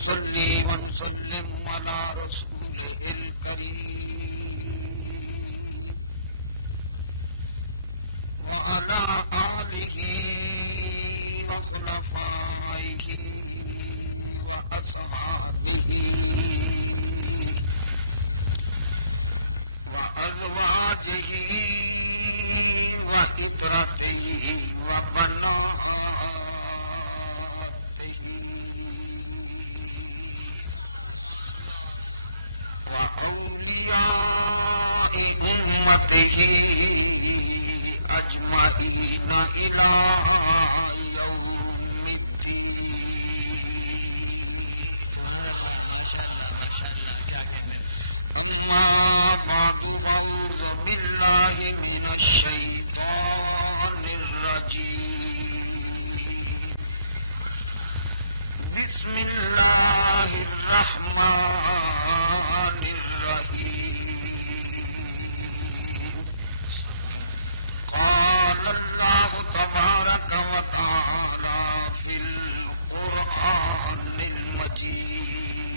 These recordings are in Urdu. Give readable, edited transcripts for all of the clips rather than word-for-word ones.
ونصلي ونسلم على رسوله الكريم وعلى آله وخلفائه وأصحابه وأزواجه وإترته وبناته وأولياء أمته أجمعين إلى يوم الدين. أما بعد أعوذ بالله من الشيطان الرجيم. بسم الله الرحمن الرحيم. قال الله تبارك وتعالى في القرآن المجيد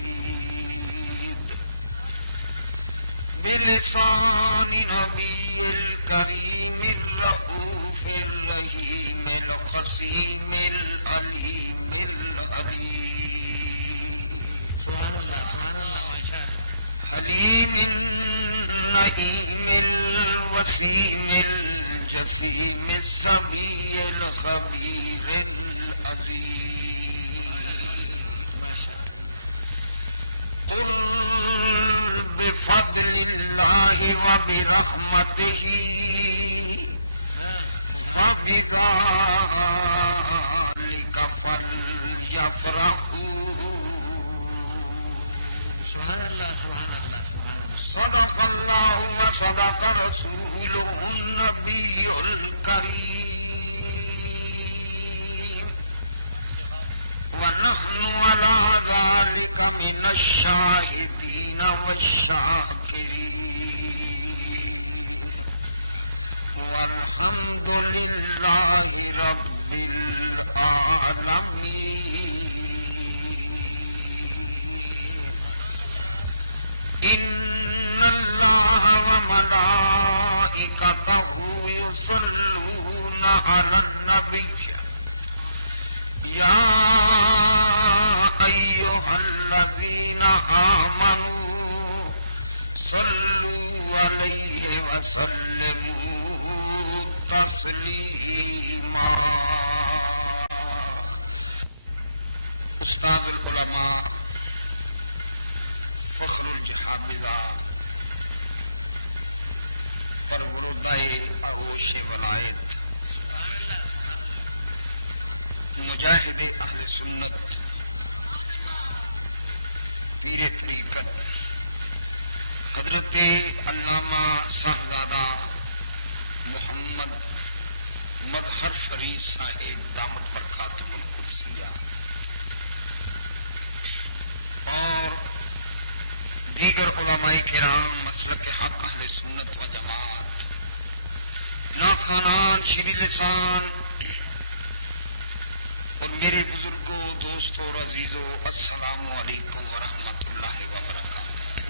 بلسان نبي الكريم الرؤوف الرحيم القسيم العليم العليم حليم النعيم الوسيم الجسيم السميع الخبير العليم. قل بفضل الله وبرحمته فبذلك فليفرحوا. سبحان الله سبحان الله. صدق الله وصدق رسوله النبي الكريم ونحن على ذلك من الشاهدين والشاكرين والحمد لله رب العالمين. إن الله وملائكته يصلون على النبي يا أيها الذين آمنوا صلوا عليه وسلموا تسليما. استاذ العلماء فخر الجهامدہ اور بڑودائی آغوش ولایت مجاہد اہل سنت پیر طریقت حضرت علامہ صاحبزادہ محمد مظہر فرید صاحب دامت برکاتہ القدسیہ اور دیگر علماء کرام مسلک حق اہل سنت و جماعت لاکھانان شری لسان اور میرے بزرگوں دوستوں اور عزیزوں السلام علیکم ورحمۃ اللہ وبرکاتہ.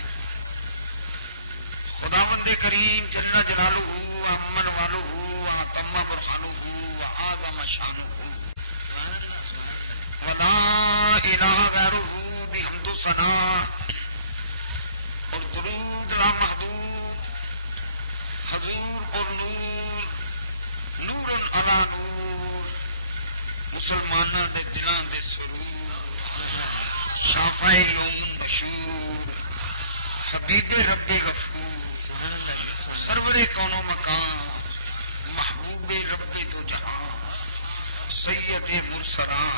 خداوند کریم جل جلالہ امن والہ وتم برہانہ وعظم شانہ ولا الہ غیرہ بحمد و ثنا اور درود لامحدود حضور اور نور نور علی نور مسلمانوں دے دلاں دے سرور شافع الام مشہور حبیب رب غفور سرور کون و مکان محبوب رب تو جہاں سید مرسلاں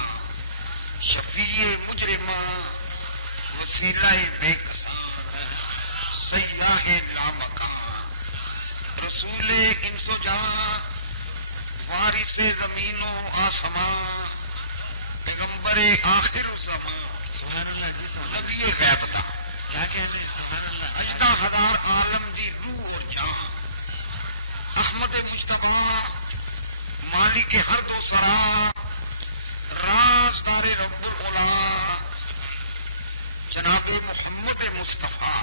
شفیع مجرماں وسیلہ بے کساں سیاح لامکان رسول انس و جہاں وارث زمین و آسمان پیغمبر آخر الزمان نبی غیب دا اجدا ہزار عالم دی روح اور جان احمد مجتبی مالک ہر دو سرا رازدار رب العلا جناب محمد مصطفیٰ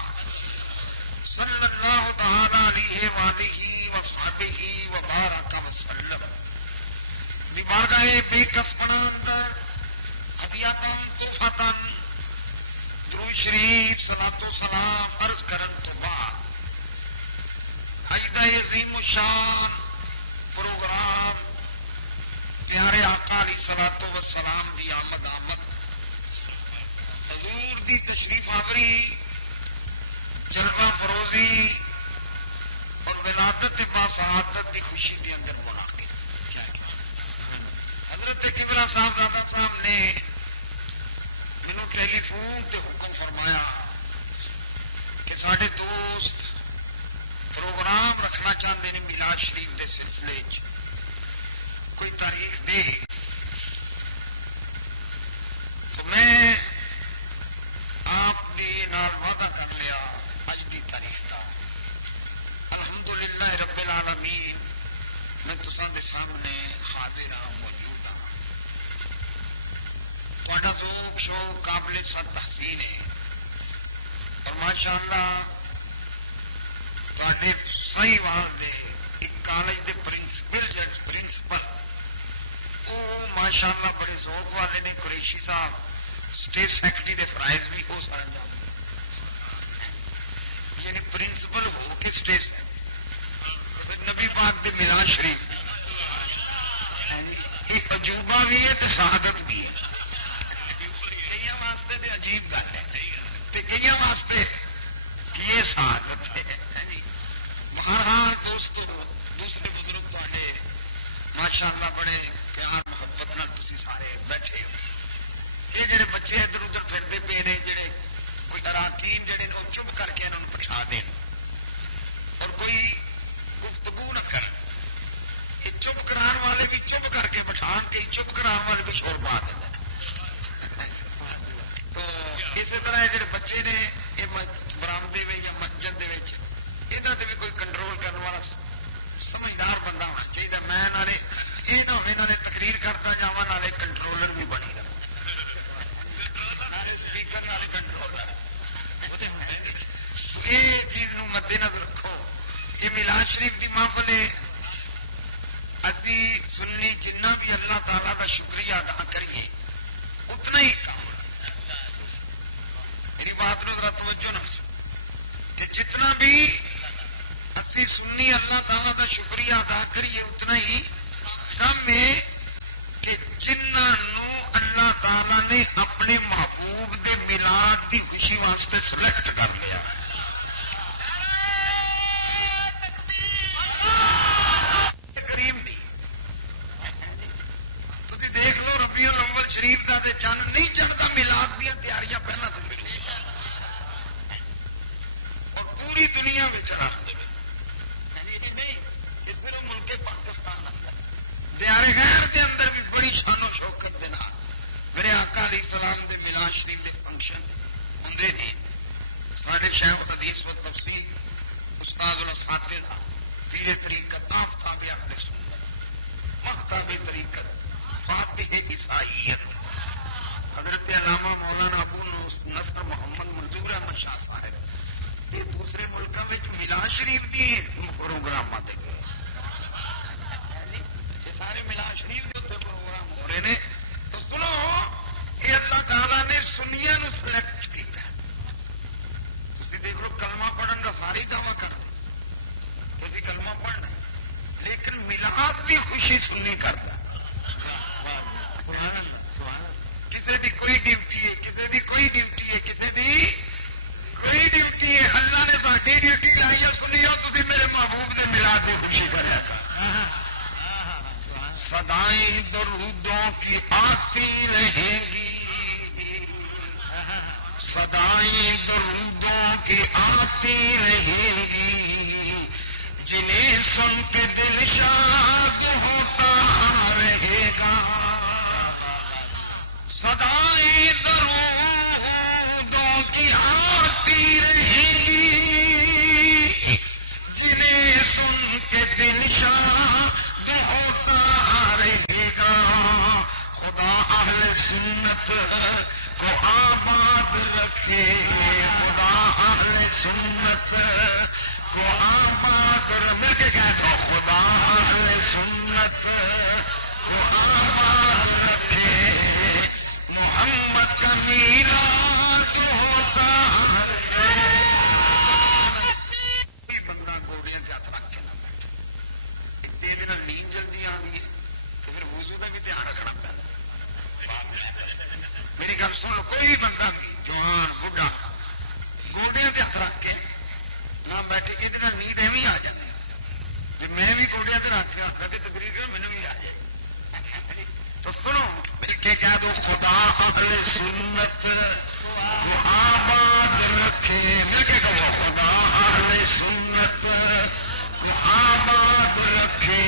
صلی اللہ تعالی علیہ وآلہ وصحبہ وبارک وسلم بارگاہ بے کس اندر ہدیاتن تحفتن درود شریف صلاۃ و سلام عرض کرن تو بعد اج دا عظیم الشان پروگرام پیارے آقا علیہ الصلوۃ والسلام دی آمد حضور دی تشریف آوری جلوہ فروزی اور ولادت با سعادت دی خوشی دے اندر منعقد حضرت قبلہ صاحبزادہ صاحب نے مینوں ٹیلی فون تے حکم فرمایا کہ سارے دوست پروگرام رکھنا چاہتے ہیں میلاد شریف کے سلسلے کوئی تاریخ دے تو میں آپ کے نال وعدہ کر لیا اج دی تاریخ کا الحمدللہ رب العالمین میں تساں دے سامنے حاضر ہاں موجود ہاں تہاڈا ذوق شوق قابل صد تحسین ہے اور ماشاءاللہ تہاڈے صحیح وال دے ایک کالج دے پرنسپل وہ ماشاءاللہ بڑے ذوق والے نے قریشی صاحب اسٹیٹ سیکرٹری دے فرائض بھی ہو سر یعنی پرنسپل ہو کے اسٹیٹ نبی پاک دے میلاد شریف ایک عجوبہ بھی ہے تو شہادت بھی ہے کئی واسطے تو عجیب گل ہے کئی واسطے یہ شہادت ہے بہرحال دوستو دوسرے بزرگ تے ماشاء اللہ بڑے پیار محبت نال تسی سارے بیٹھے ہو یہ جڑے بچے ادھر ادھر پھرتے پے نے جڑے کوئی اراکین جڑے وہ چپ کر کے انہوں بٹھا دیں اور کوئی گفتگو نہ کر یہ چپ کران والے بھی چپ کر کے بٹھا کے چپ کران والے بھی شور پا دیں تو اسی طرح جڑے بچے نے یہ برامدے میں یا مسجد دے وچ یہاں سے بھی کوئی کنٹرول کرنے والا سمجھدار بندہ ہونا چاہیے میں نالے یہ نہ ہوئے نالے تقریر کرتا جا نالے کنٹرولر بھی بنی رہا اسپیکر نالے کنٹرولر یہ چیز مد نظر رکھو یہ میلاد شریف کی محفل ہے اسی سننی جنہ بھی اللہ تعالیٰ کا شکریہ ادا کریے اتنا ہی کام میری بات نو ذرا توجہ نہ کہ جتنا بھی اسی سنی اللہ تعالیٰ کا شکریہ ادا کریے اتنا ہی کم ہے کہ جنہوں اللہ تعالیٰ نے اپنے محبوب دے میلاد کی خوشی واسطے سلیکٹ کر لیا کریم دی تسی دیکھ لو ربیع الاول شریف کا چند نہیں چڑھتا میلاد دیا تیاریاں پہلے تو اور پوری دنیا میں چڑھا نہیں صرف ملک پاکستان دیارے غیر کے اندر بھی بڑی شان و شوکت کے نام میرے آقا علیہ السلام دے میلاد شریف کے فنکشن ہوں نے سارے شیخ حدیث و تفسیر استاد الاساتذہ پیر طریقت آفتاب اہل سنت مہتاب طریقت فاتح عیسائیت حضرت علامہ مولانا ابو نصر محمد منظور احمد شاہ صاحب یہ دوسرے ملکوں میں میلاد شریف کی پروگرام آتے گئے یہ سارے میلاد شریف کے اتنے پروگرام ہو رہے ہیں تو سنو یہ اللہ تعالیٰ نے سنیا نو سلیکٹ کیا تھی دیکھ لو کلمہ پڑھن کا ساری دعوی کرتے کسی کلمہ پڑھنا لیکن میلاد بھی خوشی سننی کرتا کسی دی کوئی ڈیوٹی ہے کسی دی کوئی ڈیوٹی ہے کسی دی کوئی ڈیوٹی ہے اللہ نے ساری ڈیوٹی لائی ہے سنی ہو تھی میرے محبوب نے میلاد کی خوشی کرے صدائیں درودوں کی آتی رہیں گی صدائیں درودوں کی آتی رہیں گی جنہیں سن کے دل شاد ہوتا رہے گا صدائیں درودوں کی آتی رہیں گی جنہیں سن کے دل شاد ہوتا رہے گا خدا اہل سنت کو آباد رکھے خدا اہل سنت کو آباد مل کے کہہ دو خدا اہل سنت کو آباد رکھے محمد کا میلاد ہوتا بندہ گوڑیاں کے ہاتھ رکھ کے نہ بیٹھے دل میں نیند جلدی آ گئی تو پھر وضو کا بھی دھیان رکھنا پڑتا میری گل سن لو کوئی بندہ بھی جوان بڑھا گوڈیا کے ہاتھ رکھ کے نہ بیٹھے کہ نیند ایویں آ جاتی جی میں بھی گوڈیا سے رکھ کے ہاتھ رکھ کے تقریر مجھے بھی آ جائے تو سنو مل کے کہہ دو خدا اہل سنت کو آباد رکھے مل کے کہو خدا اہل سنت کو آباد رکھے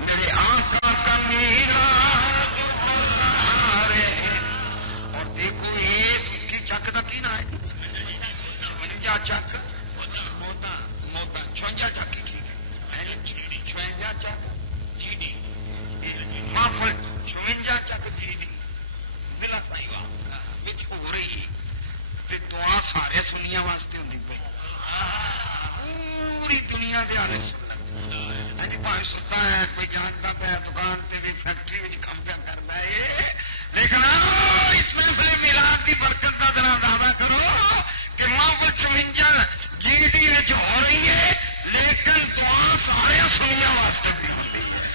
میرے آقا کا میلاد اور دیکھو اس کی چک کا کی نام ہے 56 چک موتا 56 چک کی ٹھیک ہے 56 چک جی ڈی محفل 56 چک جی ڈی ضلع سائیوال ہو رہی ہے دعا سارے سنیا واسطے ہوتی پی پوری دنیا کے آلے سننا جی پانچ ستا ہے کوئی جانتا پیا دکان سے بھی فیکٹری میں کام پیا کرتا ہے لیکن اس میں پھر میلاد کی برکت کا ذرا دعویٰ کرو کہ محفل 56 جی ڈی ہو رہی ہے لیکن دعا سارے سنیا واسطے بھی ہوتی ہے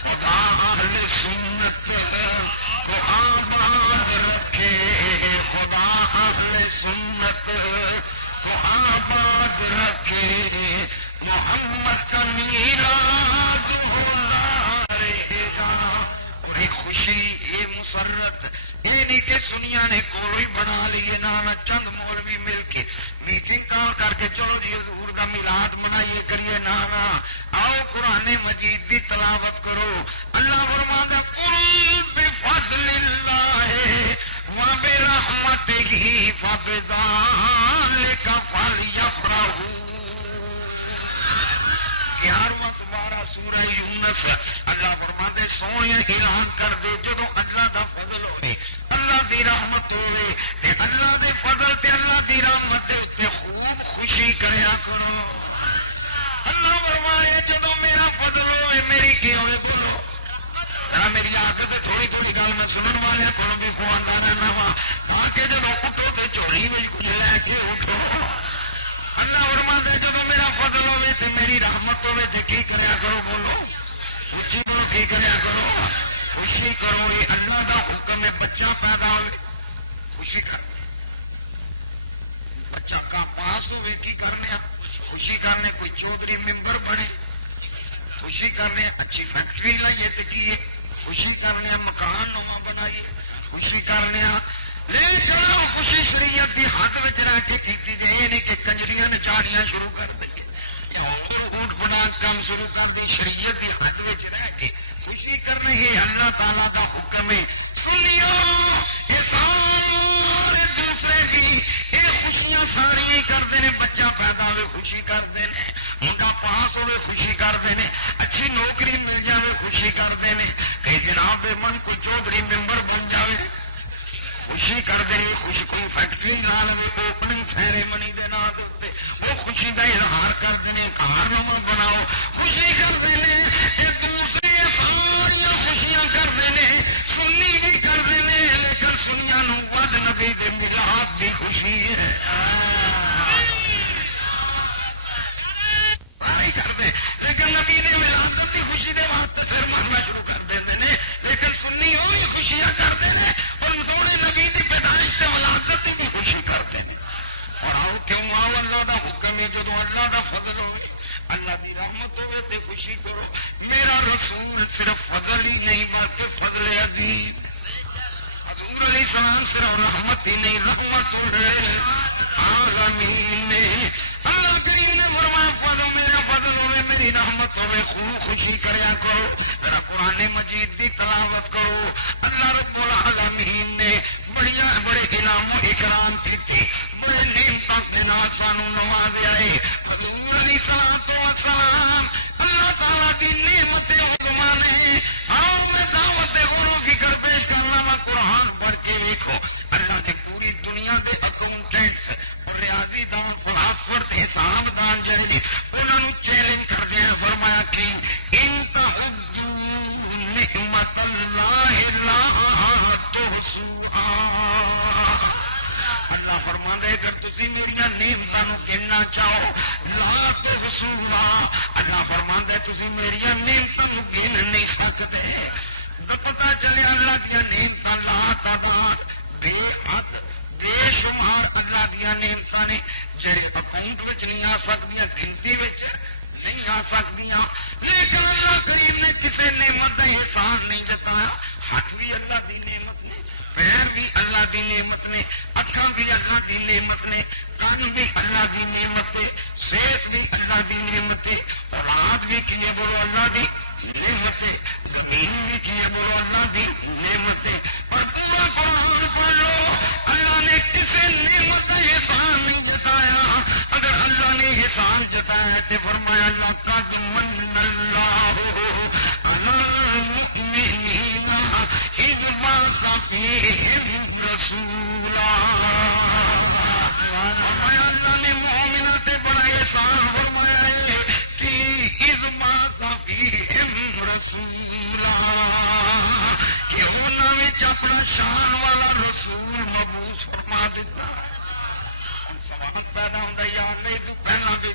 خدا اہل سنت کو آباد رکھے خدا اہل سنت کو آباد رکھے محمد کا میلاد ہونا رہے گا بڑی خوشی یہ مسرت یہ نہیں کہ سنیا نے کوئی بنا لیے نہ چند مولوی مل کے میٹنگ کال کر کے چلو جی حضور کا میلاد منائیے کریے نہ آؤ قرآن مجید کی تلاوت کرو اللہ فرماتا قل بفضل اللہ و برحمتہ فبذلک فلیفرحوا 11واں سپارہ سورہ یونس اللہ فرماتے سونے اعلان کر دے جدو اللہ دا فضل ہوئے اللہ دی رحمت ہوئے تے اللہ دے فضل تے اللہ دی رحمت دے اتنے خوب خوشی کریا کرو اللہ فرمائے جدو میرا فضل ہوئے میری کی ہوئے بولو میری آدت تھوڑی تھوڑی گل میں سنن والے کو بھی خوانا رہنا وا تاکہ جب اٹھو تو چوری میں کچھ لے کے اٹھو اللہ فرماتا ہے جب میرا فضل ہوئے تو میری رحمت ہوئے تو کی کریا کرو بولو اچھی بولو کی کریا کرو خوشی کرو یہ اللہ کا حکم ہے بچہ پیدا ہوئے خوشی کر بچہ کا پاس ہوئے کی کرنے خوشی کرنے کوئی چودھری ممبر بنے خوشی کرنے اچھی فیکٹری لائیے تو کی خوشی کرنے مکان نما بنائیے خوشی کرنے لیکن خوشی شریعت کی حد میں رہ کے کی جائے یہ نہیں کہ کنجریاں نچاڑیاں شروع کر دیں اونٹ بنا کام شروع کر دی شریعت کی حد میں رہ کے خوشی کرنے ہی اللہ تعالیٰ کا حکم ہے سنیا یہ سارے دوسرے کی یہ خوشیاں ساری کرتے ہیں بچہ پیدا ہوئے خوشی کرتے ہیں منڈا پاس ہوئے خوشی کرتے ہیں اچھی نوکری مل جائے خوشی کرتے ہیں کہ جناب من کو چودھری ممبر بن جائے خوشی کرتے ہیں خوشی کوئی فیکٹری نہ لگے اوپننگ سیریمنی کے نام وہ خوشی کا اظہار کرتے ہیں کارنامہ بناؤ خوشی کرتے ہیں کہ دوسرے ساری خوشیاں کرتے ہیں سنی بھی کرتے ہیں لیکن سنیا ود نبی کے میلاد کی خوشی ہے کرتے لیکن نبی نے ولادت کی خوشی کے واسطے سر مارنا شروع کر دیتے ہیں لیکن سنی وہی خوشیاں کرتے ہیں اور سونے نبی کی پیدائش سے ولادت کی بھی خوشی کرتے ہیں اور آؤ کیوں آؤ اللہ کا حکم ہے جب اللہ کا فضل ہوئے اللہ کی رحمت ہوئے تو خوشی کرو میرا رسول صرف فضل ہی نہیں بلکہ فضل عظیم حضور علیہ السلام صرف رحمت ہی نہیں رحمت عالمین نے اللہ کریم نے فرمایا فضل میرا فضل ہوئے میری رحمت ہوئے خوب خوشی کریا کرو میرا قرآن مجید کی تلاوت کرو اللہ رب العالمین نے بڑے انعام و اکرام کی بڑے نعمتوں کے نال سانو نوازیا ہے حضور علیہ السلام اللہ تعالیٰ کی نعمت عظما نے آؤ میں دعوت غور و فکر پیش کرنا وا قرآن پڑھ کے دیکھو اللہ کی پوری سکتی، گنتی نہیں آ سکتی، لیکن اللہ کریم نے کسی نعمت کا احسان نہیں جتایا۔ ہاتھ بھی اللہ کی نعمت نے، پیر بھی اللہ کی نعمت نے، اکھاں بھی اللہ کی نعمت نے، کن بھی اللہ کی نعمت ہے، صحت بھی اللہ کی نعمت ہے، اولاد بھی کیے بولو اللہ کی نعمت ہے، زمین بھی کیے بولو اللہ کی نعمت ہے۔ اور پورا قرآن پڑھ لو، اللہ نے کسی نعمت کا احسان نہیں جتایا۔ اگر اللہ نے احسان جتایا تو فرمایا لقد من اللہ علی المؤمنین اذ بعث فیہم رسولا۔ فرمایا اللہ نے مومنوں تے بڑا احسان فرمایا ہے کہ اذ بعث فیہم رسولا، کہ انہاں وچ اپنا شان والا رسول مبعوث فرما دیتا۔ سوال پیدا ہوتا یار نہیں تو پہلا بھی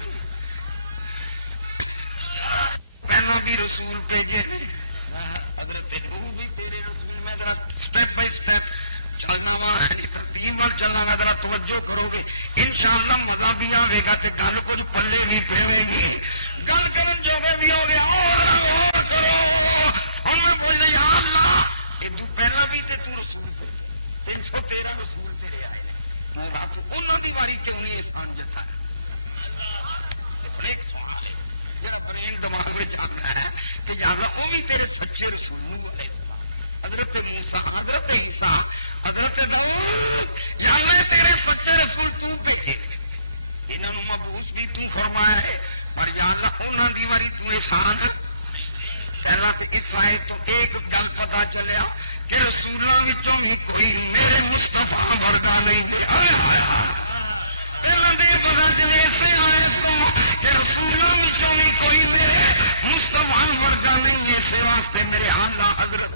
رسول بھیجے، حضرت نوح بھی تیرے رسول میں ذرا اسٹیپ بائی اسٹیپ چلنا وا ہے، ترتیب میں چلنا میں ذرا توجہ کرو گے انشاءاللہ مزہ بھی آئے گا، گل کچھ پلے بھی پڑے گی، گل کرن جو بھی ہو گیا اور کرو۔ ہم میں بولے یا اللہ یہ تو پہلا بھی تے تو رسول تھے، 313 رسول تیرے آئے تو انہوں کی باری کیوں نہیں احسان جاتا ہے؟ دماغ میں چلتا ہے کہ یار وہ بھی تیرے سچے رسول حضرت موسیٰ، حضرت عیسیٰ، حضرت یا تیرے سچے رسول تو بھیجے، انہوں مبعوث بھی تو فرمایا ہے، اور یا اللہ انہوں کی باری تو احسان پہلا تو اس آئے تو ایک گل پتا چلیا کہ رسولوں وچوں بھی کوئی میرے مصطفیٰ ورگا نہیں ایسے آئے تو کہ رسولوں وچوں بھی کوئی میرے مصطفیٰ ورگا نہیں، اسے واسطے میرے اعلیٰ حضرت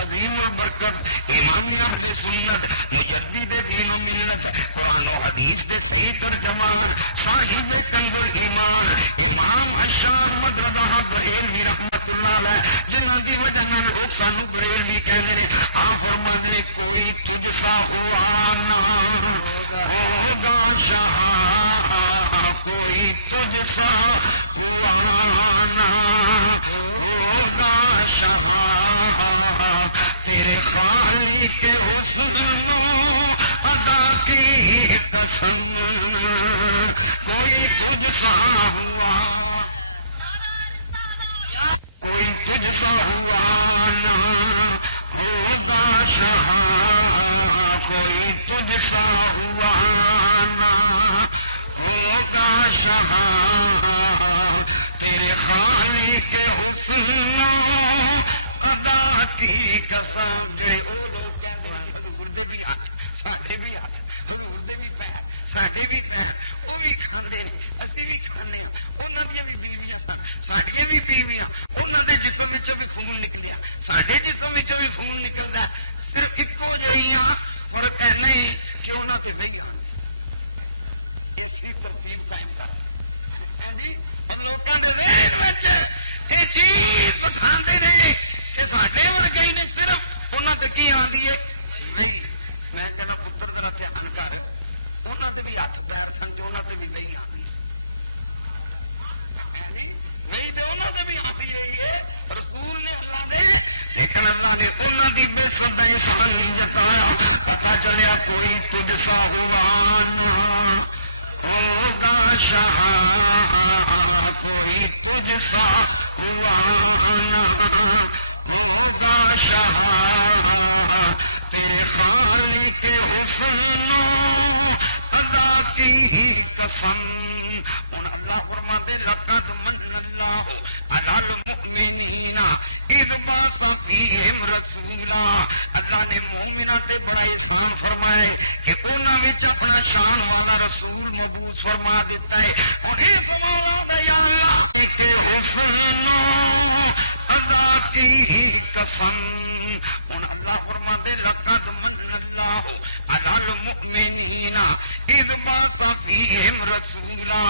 عظیم البرکت امام اہل سنت مجدد دین و ملت قرآن و حدیث کے سیکر جمال صاحب کنز ایمان امام اشار مدرسہ بریلوی رحمت اللہ علیہ، جنہوں کی وجہ میں لوگ سانو بریلوی کہتے ہیں، آپ فرماتے کوئی تجھ سا ہوا نہ ہوگا شاہ، کوئی تجھ سا ہوا نہ ہوگا شاہ، تیرے خالق کے حسن ادا کی قسم، کوئی تجھ سا ہوا، کوئی تجھ سا ہوا نہ ہوگا شاہ، کوئی تجھ سا ہوا نہ ہوگا شاہ، تیرے خالق کے حسن ادا کی قسم۔ مردے بھی ہاتھ، ساڈے بھی ہاتھ، مردے بھی پیر، ساڈے بھی پیر، وہ بھی کھانے اسی بھی کھانے، انہوں دیا بھی بیویاں ساڈیاں بھی بیویاں، انہوں دے جسم بھی خون نکلیا، ساڈے جسم بھی خون نکلتا، صرف ایکو جہی فرق ہے نہیں کہ انہوں نے نہیں اسی ترتیب قائم کر لوگوں کے یہ چیز بتاتے رہے کہ ساڈے ورگے ہی نے صرف انہوں نے کی آتی ہے نہیں، میں کہنا پتر میرا دھیان کر، انہوں نے بھی ہاتھ پیر سن جو انہوں نے بھی نہیں آتی، نہیں تو انہوں نے بھی آتی رہی ہے رسول نے اللہ نے، لیکن اللہ نے انہوں کی بے سب احسان نہیں جتایا، پتا چلیا کوئی تجھ سا ہوا نہ ہوگا شاہ، کوئی تجھ سا ہوا نہ ہوگا شاہ، تیرے خالق کے حسن ادا کی قسم۔ اور اللہ فرماتے لقد من اللہ علی المؤمنین اذ بعث فیہم رسولا، اللہ نے مومنوں تے بڑا احسان فرمایا کہ انہاں وچ اپنا شان والا رسول مبعوث فرما دیتا ہے۔ اور یہ سوال یا اللہ ایک حسن ادا کی قسم۔ اور اللہ فرماتے لقد من اللہ علی المؤمنین اذ بعث فیہم رسولا،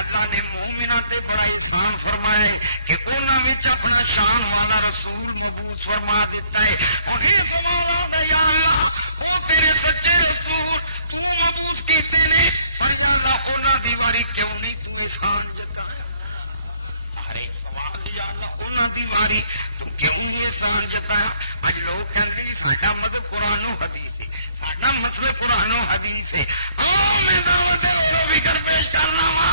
اللہ نے مومنوں تے بڑا احسان فرمایا کہ انہاں وچ اپنا شان والا رسول مبعوث فرما دیتا ہے۔ اور یہ سوال یا اللہ وہ تیرے سچے رسول تو مبعوث کیتے نے، اور یا اللہ انہاں دی واری کیوں نہیں قرآن و حدیث ہے. میں دعوت فکر پیش کرنا وا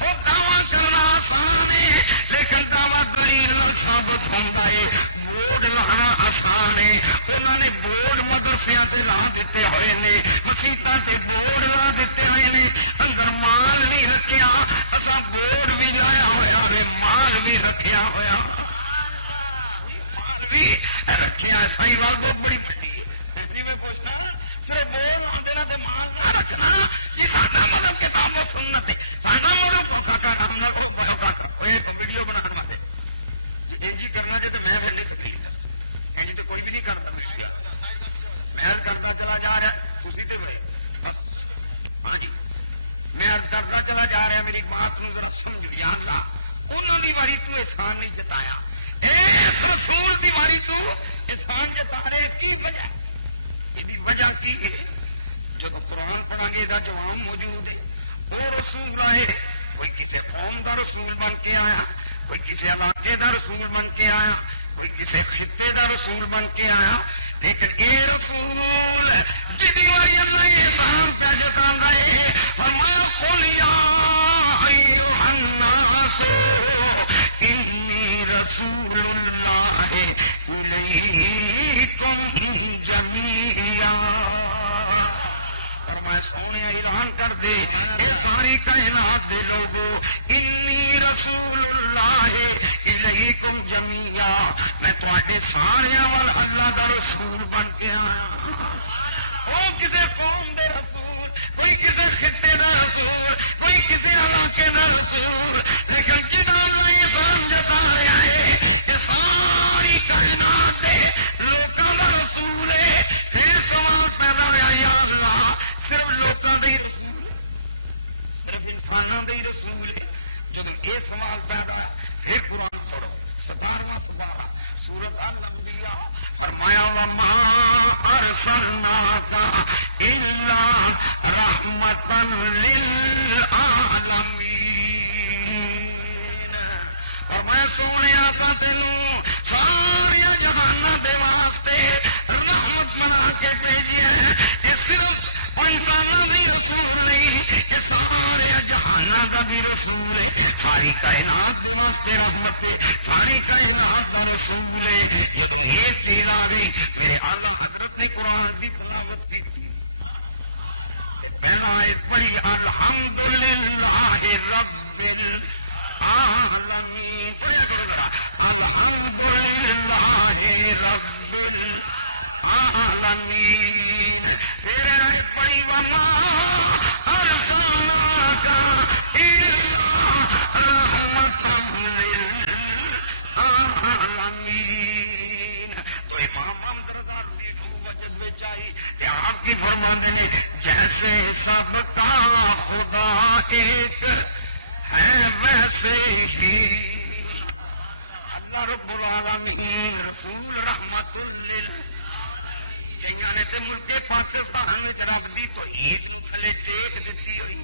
وہ دعوی کرنا آسان ہے لیکن دعوت داری ثابت ہوتا ہے. بورڈ لانا آسان ہے. انہوں نے بورڈ مدرسے سے لا دیتے ہوئے نے, مسیطا سے بورڈ لا دیتے ہوئے نے, اندر مال بھی رکھیا, اصا بورڈ بھی لایا ہوا ہے, مال بھی رکھیا ہوا, مال بھی رکھیا. صحیح بات بہت بڑی بڑی جی میں پوچھنا صرف بورڈ لاندے نہ تے مال نہ رکھنا. یہ سارا مطلب کتاب و سنت ہے. سارا مطلب ویڈیو بنا کر جی کرنا چاہتے میں پہلے جی تو کوئی بھی نہیں کرتا. محض کرتا چلا جا رہا اسی سے بڑے بس جی محض کرتا چلا جا رہا. میری بات ذرا سمجھ دیا تھا. انہوں نے باری تو احسان نہیں جتایا. اس رسول کی باری تو احسان جتا رہے. کی وجہ یہ وجہ کی ہے؟ جب قرآن پڑھا گے یہ جواب موجود ہے. وہ رسول آئے, کوئی کسی قوم کا رسول بن کے آیا, کوئی کسی علاقے کا رسول بن کے آیا, کوئی کسی خطے کا رسول بن کے آیا. لیکن یہ رسول جی والی اللہ احسان پہ جتا گئے. فرمایا قل یا ایھا الناس انی رسول اللہ الیکم جمیعا. اور میں سونے اعلان کر دے اے ساری کائنات دے لوگوں, انی رسول اللہ الیکم جمیعا, میں تمہارے سارے وال اللہ دا رسول بن کے آیا. وہ کسی قوم دے رسول, کوئی کسی خطے دا رسول, کوئی کسی علاقے دا رسول, لیکن جنہوں نے احسان جتا رہا ہے کہ ساری کائنات دے لوکاں دا رسول ہے. پھر سوال پیدا ہوا, یا اللہ صرف لوکاں دا ہی رسول ہے, صرف انسانوں دا ہی رسول ہے؟ جب یہ سوال پیدا پھر قرآن پڑھو 17واں سپارہ سورۃ الانبیاء. فرمایا وما ارسلناک الا رحمۃ للعالمین. اور میں سونے سا تینوں سارے جہانوں دے واسطے رحمت بنا کے بھیجیا. یہ صرف انسانوں بھی رسول نہیں, یہ سارے جہانوں کا بھی رسول ہے. ساری کائنات واسطے رحمت ہے, ساری کائنات کا رسول ہے. یہ تیرا بھی میرے اعلیٰ حضرت نے قرآن کی تلاوت کی تھی. پہلا ایک پڑھی الحمدللہ رب العالمین. الحمدللہ رب العالمین. پھر پڑھی وما ارسلناک الا رحمۃ للعالمین. تو امام محمد رضا کی وجد میں چاہیے کہ آپ کی فرماندے نے جیسے سب کا خدا ایک ہے ویسے ہی اللہ رب العالمین رسول رحمت للعالمین نے تے ملک پاکستان میں رب دی تو عید تھلے ٹیک دیتی ہوئی.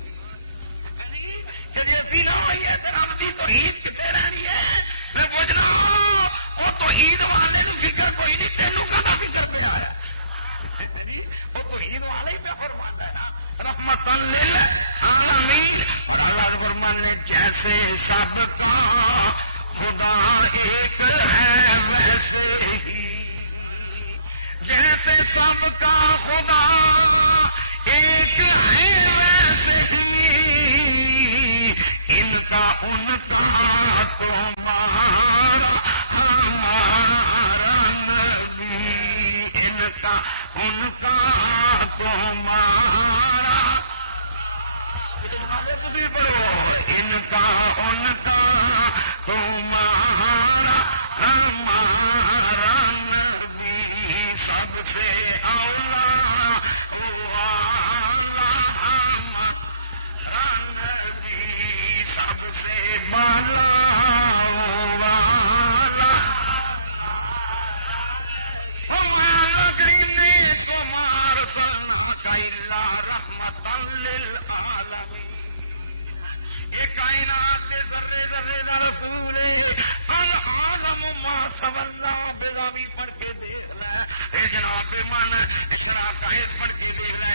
جی نہ ہوئی ہے رب دی تو عید کتنے رہنی ہے؟ میں پوچھنا وہ تو عید والے فکر کوئی نہیں, تینوں کا فکر پہ آیا. وہ تو عید والا ہی پہ فرمانا ہے نا رحمت للعالمین. اور اللہ فرمان نے جیسے سب کا خدا ایک ہے ویسے ہی, جیسے سب کا خدا ایک ہے ویسے ہی, ان کا ان کا تمہارا ہمارا نبی, ان کا ان کا تمہارا پڑھو, ان کا ان کا تمہارا ہمارا نبی سب سے اولا والا ہمارا نبی سب سے بالا والا ہمارا کریم نے تمہار سلام کا اللہ رحمت للعالمین. یہ کائنات کے ذرے ذرے کا رسول ہے. العظم ما سب اللہ بلا بھی پڑھ کے دیکھ لے, جناب من اشراق آیت پڑھ کے دیکھ لے,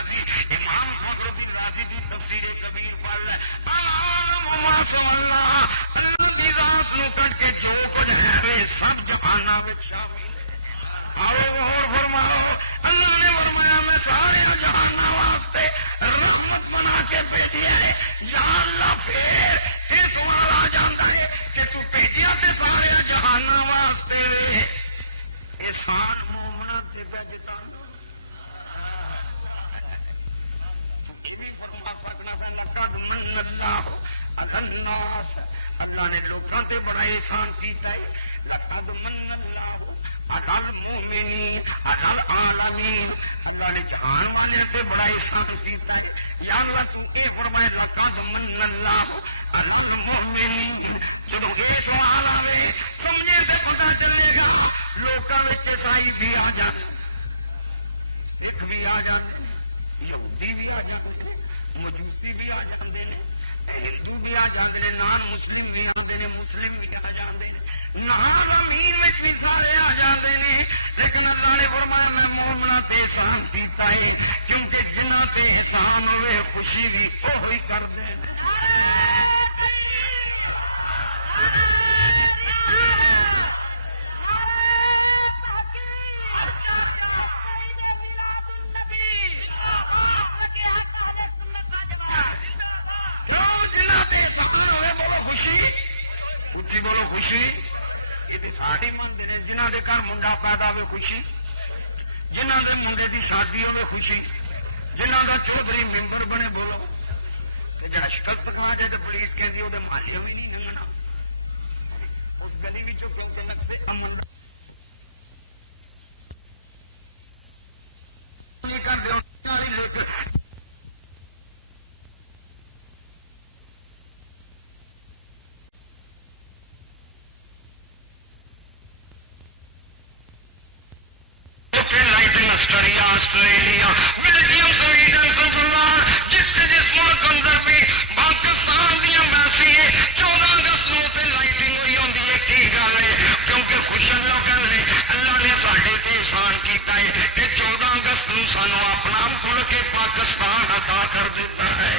رازی امام فخر الدین رازی کی تفسیر کبیر پڑھ لے العالم ما سمنا اللہ کی ذات نو کٹ کے جو کچھ ہے سب جہاناں وچ شامل ہے آؤ اور فرماؤ اللہ نے فرمایا میں سارے جہاناں واسطے رحمت بنا کے بھیجی ہے یا اللہ پھر یہ سوال آ جاتا ہے کہ تو بھیجیا تے سارے جہاناں واسطے احسان مومنا تے بتا فرما سکنا سے لقد من اللہ علی الناس اللہ نے لوگوں تے بڑا احسان کیتا ہے لقد من اللہ علی المؤمنین علی العالمین اللہ نے جہان والے تے بڑا احسان کیتا ہے یا اللہ تو یہ فرمائے لقد من اللہ علی المؤمنین جب یہ سوال آئے سمجھے تے پتہ چلے گا لوکاں وچ عیسائی بھی آ جان سکھ بھی آ جان یہودی بھی آ جاتے ہیں مجوسی بھی آ جاتے ہیں ہندو بھی آ جاتے ہیں نان مسلم بھی آتے ہیں مسلم بھی آ جاتے ہیں نان امین بھی سارے آ جاتے ہیں لیکن اللہ نے فرمایا میں مومنا تے احسان کیتا ہے کیونکہ جنہ تے احسان ہوئے خوشی بھی وہی کرتے ہیں بولو خوشی یہ ساری منگے جنہ کے گھر منڈا پیدا ہوئے خوشی جنہ کے منڈے کی شادی ہوئے خوشی جنہ کا چودھری ممبر بنے بولو جا شکست کھا جائے تو پولیس کہتی وہ محلے بھی نہیں لنگنا اس گلی بھی کیونکہ نقصے کا منڈا کر دو آسٹریلیا بیلجیم سویڈن سوئٹزرلینڈ جس ملک اندر بھی پاکستان کی امبیسی 14 اگست کو لائٹنگ ہوئی ہوتی ہے کی گل ہے کیونکہ خوش کہتے اللہ نے سارے تے احسان کیتا ہے کہ 14 اگست کو سانو اپنا کھل کے پاکستان عطا کر دیتا ہے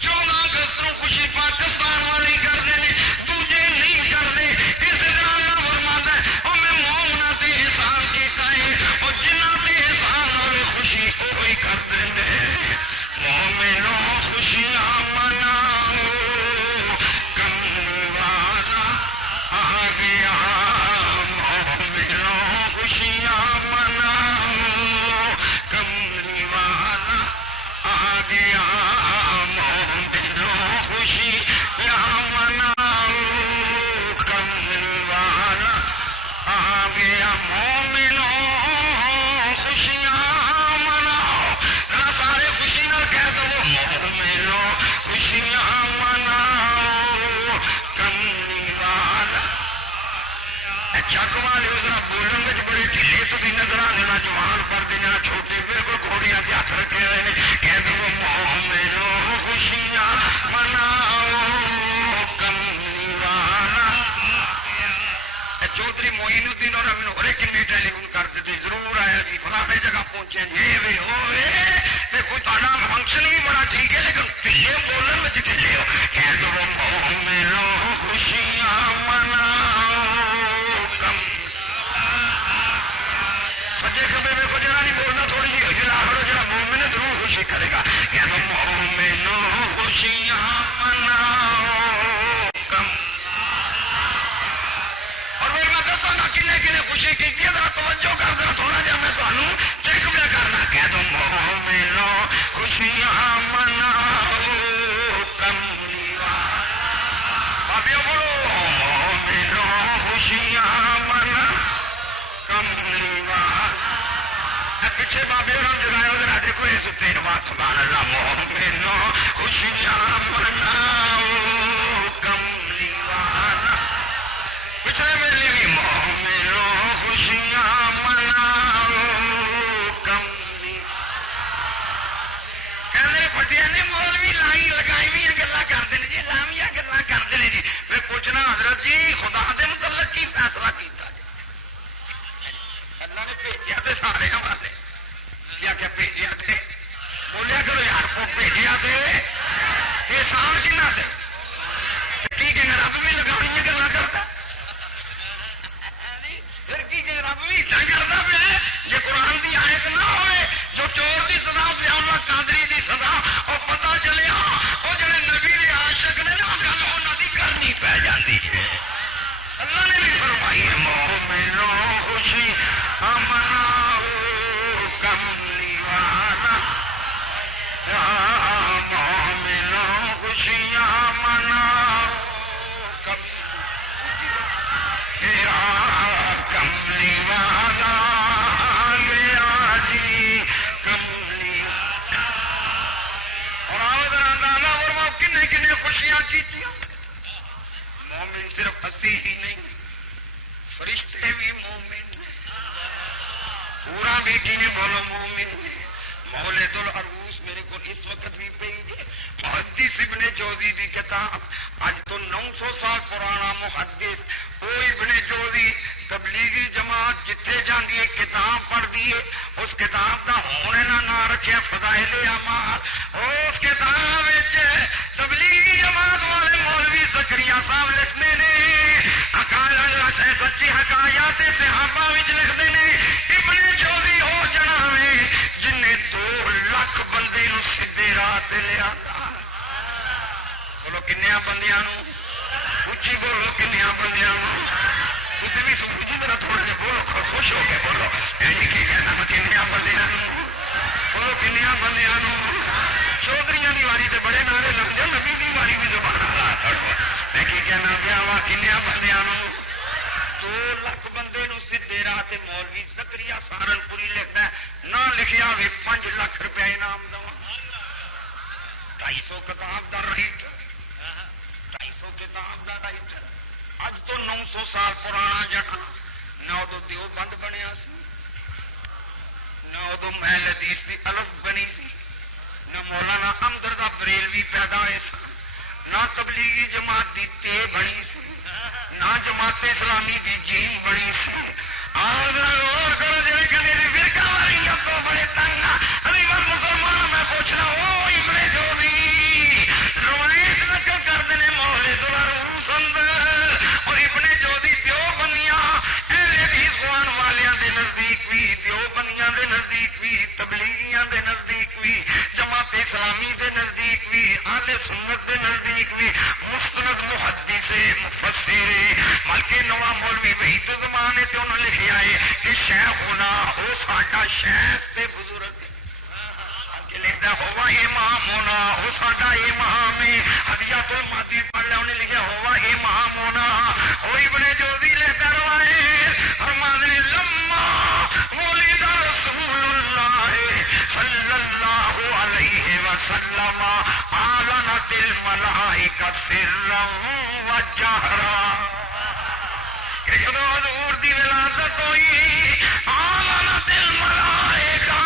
14 اگست کو خوشی پاکستان والی کرتے ہیں دوجے نہیں کرتے اس طرح کا فرماتا ہے اور میں مومنا تے احسان کیتا ہے اور جنہ خوشی وہی کرتے ہیں مومنوں خوشیاں مناؤ کملی والا آ گیا مومنوں خوشیاں مناؤ کملی والا آ گیا مومنوں خوشیاں مناؤ کملی والا آ گیا مومنوں چک والے ادھر بولن میں بڑے ڈھیلے تھی نظر آنے والا جوان پر دینا چھوٹے بالکل گھوڑیاں کے ہاتھ رکھے ہوئے ہیں کہتے وہ مومنوں خوشیاں مناؤ کملی والا چودھری معین الدین اور ہمیں ہورے کنے ٹیلی فون کرتے تھے ضرور آیا جی فلانے جگہ پہنچے یہ بھی ہوئے کوئی تھوڑا فنکشن بھی بڑا ٹھیک ہے لیکن ڈھیلے بولن میں ڈھیلے ہو کہتے وہ مومنوں خوشیاں مناؤ سجے کبھی میں کچھ نہیں بولنا تھوڑی جی ہلا کرو جا مومن ضرور خوشی کرے گا کہ مومنوں خوشیاں مناؤ کم اور میں دسا نا کنے کنے خوشی کی توجہ کر دیا تھوڑا جا میں تمہیں چیک پہ کرنا کہ تم مومنوں خوشیاں مناؤ کملی بابیو بولو مومنوں خوشیاں مناؤ کملی پیچھے بابے اور جگائے ادھر آتے کوئی ستے نواز سبحان اللہ مومنوں خوشیاں مناؤ کملی والا پچھلے میلے بھی مومنوں خوشیاں مناؤ کملی کہنے پٹیا نے مولوی لائی لگائی بھی گلا کرتے ہیں جی لامیاں گلا کرتے ہیں جی میں پوچھنا حضرت جی خدا دے متعلق کی فیصلہ کیتا جی اللہ نے بھیجا تو سارے والے کیا بھیجا تھے بولیا کرو یار کو بھیجیا دے احسان کنا دے کی کہ رب بھی لگائی گلا کرتا پھر کی کہ رب بھی اتنا کرتا پہ جی قرآن کی آیت نہ ہوئے جو چور کی سزا سیاح قادری کی سزا اور پتا چلیا وہ جڑے نبی کے عاشق نے نا گل انہوں کی کرنی پی جاتی ہے اللہ نے بھی فرمائی مومنو خوشی مناؤ کملی والا مومنو خوشیاں مناؤ کملی والا لیا جی کملی اور اندازہ اور کنے کنے خوشیاں کی مومن صرف ہنسی ہی نہیں فرشتے بھی مومن پورا بھی کنے بولو مومن مولد العروس میرے کو اس وقت بھی پی گئے محدث ابن جوزی دی کتاب اج تو 900 سال پرانا محدث وہ ابن جوزی تبلیغی جماعت جتھے جاندی ہے کتاب پڑھ دیے اس کتاب دا ہونے نہ نام رکھیا فضائل اعمال اس کتاب تبلیغی جماعت والے مولوی زکریا صاحب لکھتے ہیں سچی حکایات صحابہ وچ لکھتے ہیں ابن جوزی ہو جنا ہے جن 2 لاکھ بندے نو سیدھے راہ تے لیا بولو کنیا بندیاں نو اچھی بولو کنیا بندیاں نو تھی بھی سو جی میرا تھوڑا جہا بولو خوش ہو کے بولو ایجی کی کہنا میں کنیا بندیاں نو بولو کنیا بندیاں نو چودھریاں دی واری تے بڑے نعرے لگ جائے نبی دی واری بھی زبان لا کھڑو میں کی کہنا گیا وا کنیا بندیاں نو 2 لاکھ بندے نو سیدھے راہ تے مولوی زکریا سہارنپوری لکھتا ہے نہ لکھیا ہوئے 5 لاکھ روپیہ انعام دوا 250 کتاب دا رائٹ 250 کتاب دا رائٹ اج تو 900 سال پرانا جڑا نہ ادو دیوبند بنیا سی نہ ادو محل حدیث دی الف بنی سی نہ مولانا ہمدرد بریلوی پیدا ہوئے سن نہ تبلیغی جماعت دی تے بنی سی نہ جماعت اسلامی دی جیم بنی سی اور کرو جی کبھی فرقہ والی اب تو بڑے تنگ ابھی بس مسلمان میں پوچھ رہا ہوں ابن جوزی روایت نقل کرتے ہیں مولد العروس اندر اور ابن جوزی دیوبندیاں اہل حدیث قرآن والیاں دے نزدیک بھی دیوبندیاں دے نزدیک بھی تبلیغیاں دے نزدیک بھی جماعت اسلامی دے نزدیک بھی اہل سنت دے نزدیک بھی مستند محدث مفسر بلکہ نواں مولوی وحید تو زمانے تے انہوں نے لکھیا ہے کہ شیخ ہونا وہ ساڈا شیخ تے بزرگ لکھتا ہوا امام ہونا وہ ساڈا امام ہے ہدیات المادی پڑھ لیا انہیں لکھا ہوا امام ہونا وہ ابن جوزی لے کر آئے فرماتے ہیں لما ولد رسول اللہ صلی اللہ علیہ وسلم اعلنت الملائکہ سرا و جہرا کہ جب حضور دی ولادت ہوئی آمنت الملائکہ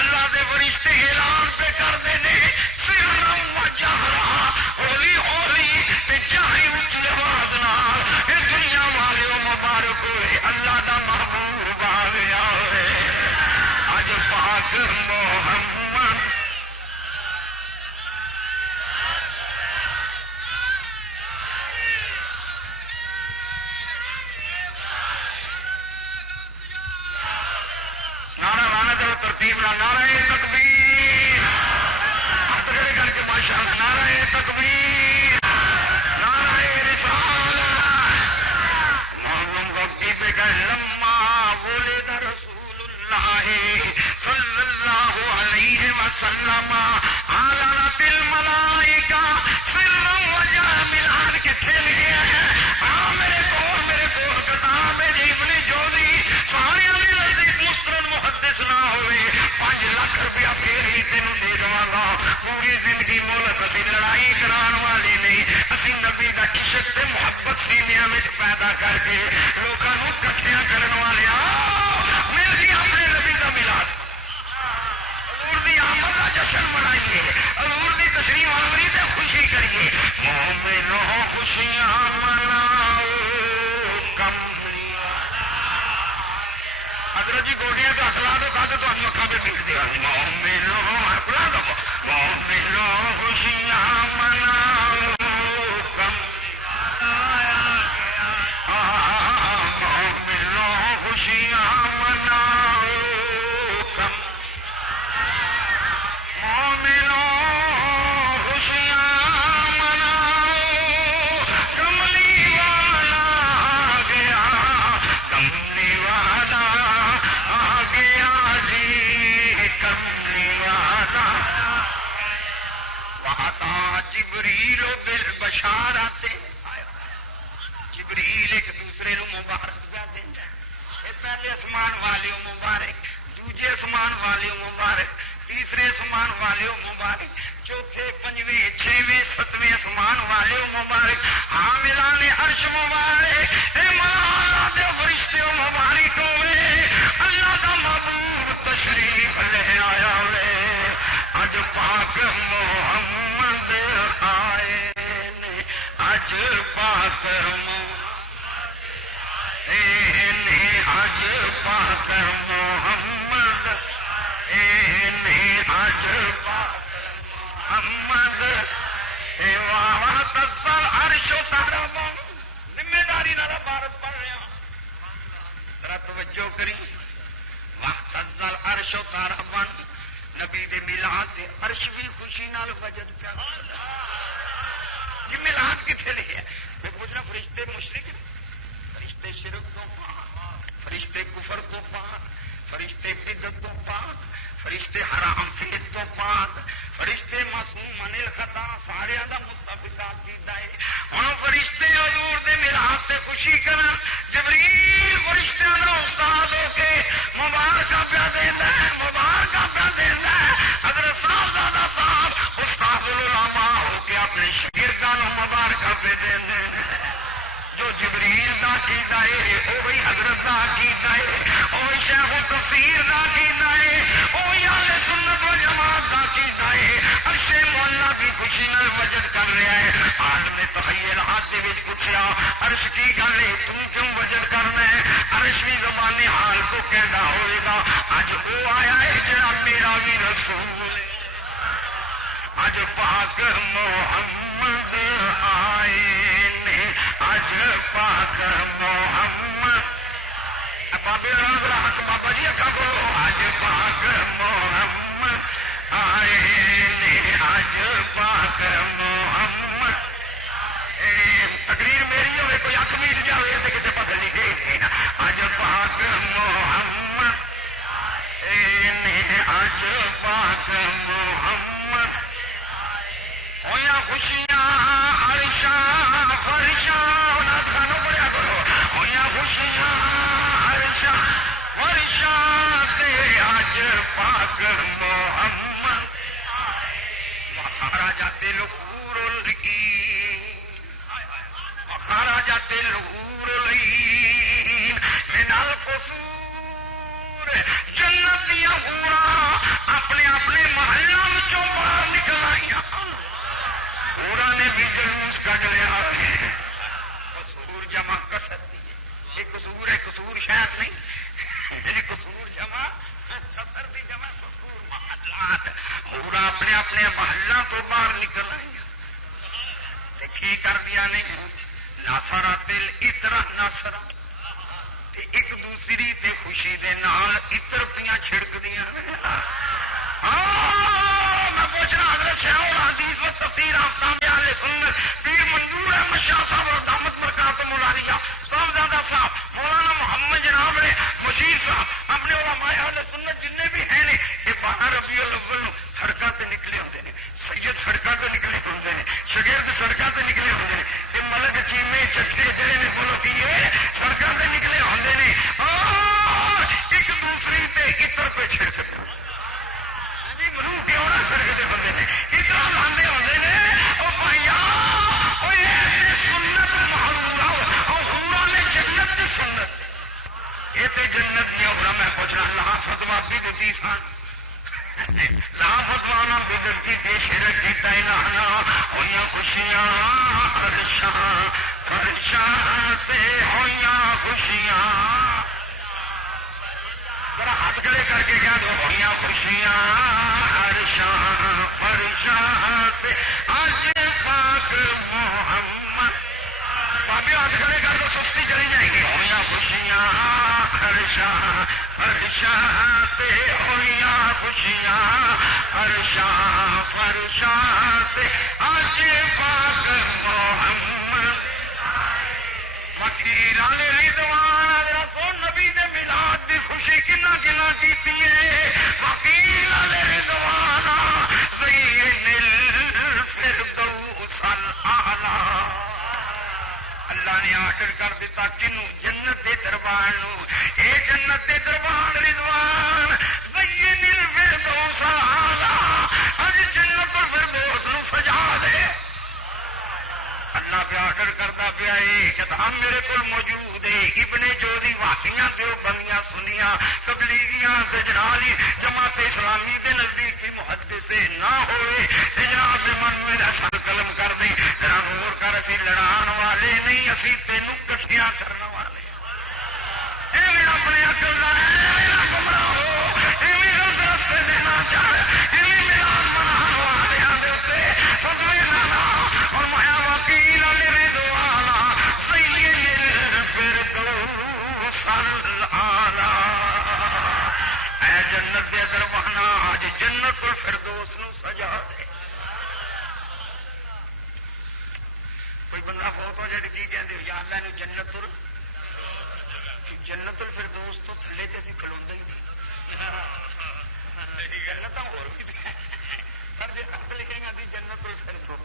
اللہ دے فرشتے اعلان پہ کرتے ہیں سرا و جہرا ہولی ہولی تے چاہے اونچی آواز نال اے دنیا والے مبارک ہوئے اللہ دا محبوب آ گیا ہے اج پاک محمد ترتیب نہ نعرہ تکبیر ہاتھ کھڑے کر کے ماشاءاللہ نعرہ تکبیر نعرہ رسالت معلوم وقتی پہ کہ لما ولد رسول اللہ صلی اللہ علیہ وسلم اعلنت الملائکہ سرا و جہرا ملان کتنے لکھے ہیں میرے کو کتاب ہے جی ابن جوزی سارے مستند محدث نہ ہوئے 5 لاکھ روپیہ پھر بھی تینوں دے دوا گا پوری زندگی مولت اسی لڑائی کران والے نہیں اسی نبی کا عشق تے محبت سینیاں میں پیدا کر کے لوگوں کو کٹھیاں کرنے والے مل گیا اپنے نبی کا ملاد حضور دی آمد کا جشن منائیے حضور دی تشریف آوری تے خوشی کریے مومنوں خوشیاں مناؤ کملی حضرت جی گوڈیاں تو ہاتھ لا دو کھا تو اکھا پہ پیٹ دیا مومنوں جبریل بالبشار آتے جبریل ایک دوسرے نو مبارک پہ دینا ہے پہلے آسمان والے مبارک دوجے آسمان والے مبارک تیسرے آسمان والے مبارک چوتھے پنجویں چھویں ستویں آسمان والے مبارک حاملان عرش مبارک اے مولا دے فرشتے مبارک ہوئے اللہ دا محبوب تشریف لے آیا ہوئے اج پاک محمد آئے نے اج پاک اج پاک محمد اج پاک محمد واہ تصل عرش و ترب ذمہ داری نال عبارت پڑھ رہا ذرا توجہ کری واہ تصل عرش و ترب نبی دے میلاد دے عرش بھی خوشی نال وجد پیا جی میلاد کتنے لکھے میں پوچھنا فرشتے مشرک فرشتے شرک تو پاک فرشتے کفر تو پاک فرشتے بدعت تو پاک فرشتے حرام فیل تو پاک فرشتے معصوم عن الخطا سارے دا متفق عقیدہ ہے ہن فرشتے حضور دے میلاد تے خوشی کرن جبریل فرشتیاں دا استاد ہو کے مبارکاں پیا دیندا ہے مبارکاں پیا دیندا ہے حضرت صاحبزادہ صاحب استاد العلماء ہو کے اپنے شاگرداں نوں مبارکاں پہ دیندے ہیں جو جبریل دا عقیدہ ہے وہی حضرت دا عقیدہ ہے وہی شیخ تفسیر دا عقیدہ ہے وہی اہل سنت و جماعت دا عقیدہ ہے عرش مولا کی خوشی نال وجد کر رہا ہے عالم تخیلات دے وچ پوچھیا عرش کی گل ہے تو کیوں وجد کرنا ہے عرش بھی زبان حال تو کہندا ہوئے گا اج وہ آیا ہے جڑا میرا بھی رسول ہے اج پاک محمد آئے نے اج پاک محمد بابے حق بابا جی اکا بولو اج پاک محمد آئے نے اج پاک محمد تقریر میری ہوئے کوئی اک میٹ جائے تو کسی پاس نہیں گئی اج پاک محمد اج پاک محمد ہویا خوشیاں عرشاں فرشاں کھانو پڑیا کرو ہویا خوشیاں عرشاں فرشاں تے اج پاک محمد مخارجات الحور العین مخارجات الحور العین من القصور جنت دیا حوراں اپنے اپنے محلوں وچوں باہر نکل آئیاں نے بھی جلوس کٹ لیا قصور جمع کسر یہ قصور ہے قصور شاید نہیں قصور جمع کسر دی جمع قصور محلات پورا اپنے اپنے محلوں تو باہر نکل آئی کی کر دیا نہیں ناسرا دل اترا ناسرا ایک دوسری تے خوشی دے نال اتر پیاں چھڑک دیا میں پوچھنا حضرت شیخ الحدیث و تفسیر آفتاب اہل سنت پیر منظور احمد شاہ صاحب اور دامت برکاتہم العالیہ صاحبزادہ صاحب مولانا محمد جناب نے مشیر صاحب اپنے علماء اہل سنت جننے بھی ہیں نے یہ 12 ربیع الاول سڑکاں تے نکلے ہوندے نے سید سڑکاں تے نکلے ہوندے نے شاگرد سڑکاں تے نکلے ہوندے نے یہ ملک چیمے چچڑے جڑے نے بولو کیے سڑکاں تے نکلے ہوندے نے اور ایک دوسری تے عطر پہ چھڑکتے ہیں روح کے ہونا سڑکتے ہوتے ہیں اتنا لاندے ہوتے ہیں وہ بھائیا سنت محرورا اور حورا نے جنت کی سنت یہ تو جنت نہیں ہو رہا میں پوچھ رہا لا فتوا بھی دیتی سن لا فتوا نہ بدت کی تے شرک کیتا نہ ہوئیاں خوشیاں عرشاں فرشاں تے ہوئیاں خوشیاں ذرا ہاتھ کھڑے کر کے کیا دو ہوئیاں خوشیاں عرشاں فرشاں تے اج پاک محمد بابے ہاتھ کھڑے کر دو سستی چلی جائے گی ہوئیاں خوشیاں عرشاں فرشاں تے ہوئیاں خوشیاں عرشاں فرشاں تے اج پاک محمد وکیلان رضوان رسول نبی دے میلاد دی خوشی کنا کنا کیتی ہے وکیلان رضوان سید الفردوس نے آخر کر دیتا کنوں جنت دے دربار نو اے جنت دے دربار رضوان زین الفردوس اعلی اج جنت الفردوس نو سجا دے اللہ پہ آخر کرتا پیا کتاب میرے کو موجود ہے ابن جوزی واقعیاں دیوبندیاں سنیاں تبلیغیاں جناب جماعت اسلامی دے نزدیک بھی محدث نہ ہوئے جناب دے من میرا سر قلم کر دیں ذرا غور کر اسی لڑان والے نہیں اسی تینوں کٹھیاں کرنے والے ایویں اپنے عقل دا ایویں گمراہ ہو ایویں غلط راستے دینا چاہے ایویں میران منان والیاں دے اوتے صدوے لانا اور مایا وکیل رضوانا سید الفردوس الاعلی اے جنت دے دربانا اج جنت الفردوس نو سجا دے کوئی بندہ فوت ہو جائے کی کہندے ہو یا اللہ نے جنت الفردوس تو تھلے تے اسی کھلوندے ہی نہیں جنت ہور بھی پر جے خط لکھے گا تے جنت الفردوس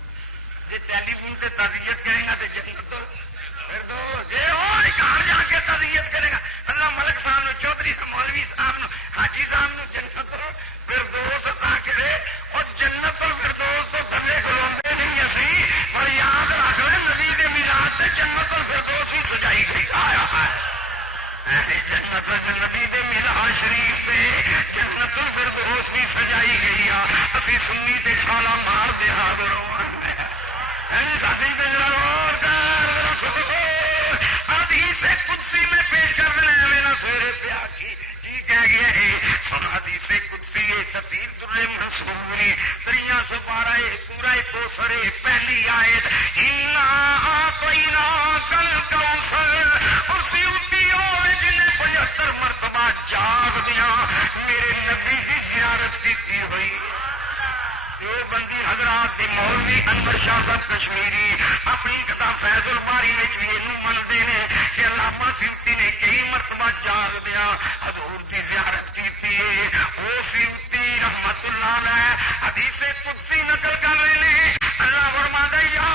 جے ٹیلی فون تے تعزیت کرے گا تے جنت الفردوس جے اور گھر جا کے تعزیت کرے گا اللہ ملک صاحب نو چودھری مولوی صاحب نو حاجی صاحب نو جنت الفردوس عطا کرے اور جنت الفردوس تو تھلے کھلوندے نہیں اسی پر یاد رکھ لے نبی دے میلاد تے جنت الفردوس ہی سجائی گئی آیا ہے جنت نبی دے میلاد شریف پہ جنت الفردوس بھی سجائی گئی اسی سنی تے چھالا مار دے حاضر حدیث قدسی میں پیش کر رہے میرا سویرے پیا کی کہہ گیا ہے سن حدیث قدسی تفسیر در منصوری 312 سورہ کوثر پہلی آیت انا اعطیناکل کوثر اسی جنہیں 75 مرتبہ جاگ دیا میرے نبی کی زیارت کی ہوئی دیوبندی حضرات دی مولوی انور شاہ صاحب کشمیری اپنی کتاب فیض الباری میں بھی یہ منتے ہیں کہ علامہ سیوطی نے کئی مرتبہ جاگ دیا حضور کی زیارت کی وہ سیوطی رحمت اللہ علیہ حدیث قدسی نقل کر رہے ہیں اللہ فرماتا ہے یا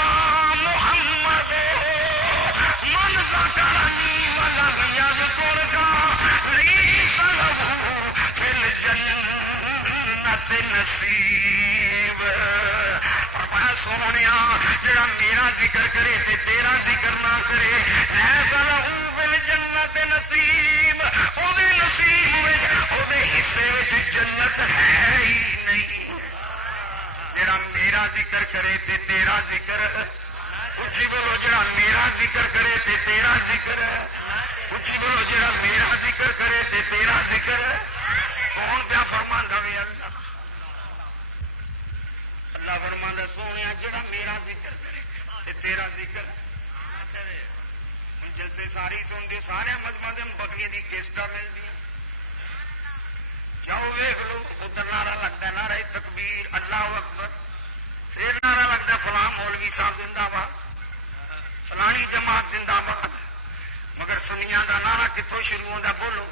محمد من ذکرنی ولم یذکرک لیس لہ فی الجنۃ نصیب فرمایا سونے جڑا میرا ذکر کرے تے تیرا ذکر نہ کرے ایسا لہ فی الجنۃ نصیب او دے نصیب وچ او دے حصے وچ جنت ہے ہی نہیں جڑا میرا ذکر کرے تے تیرا ذکر اچھی بولو جڑا میرا ذکر کرے تے تیرا ذکر اچھی بولو جڑا میرا ذکر کرے تے تیرا ذکر کون پیا فرماندا وے اللہ اللہ فرماندا سونے جڑا میرا ذکر کرے تے تیرا ذکر کرے جلسے ساری سن دے سارے مذہباں دے بکریاں دی کیسٹاں ملدی جاؤ ویکھ لو ادھر نعرہ لگتا ہے نعرہ تکبیر اللہ اکبر پھر نعرہ لگتا ہے فلاں مولوی صاحب زندہ باد فلانی جماعت زندہ باد مگر سنیاں دا نعرہ کتوں شروع ہوتا بولو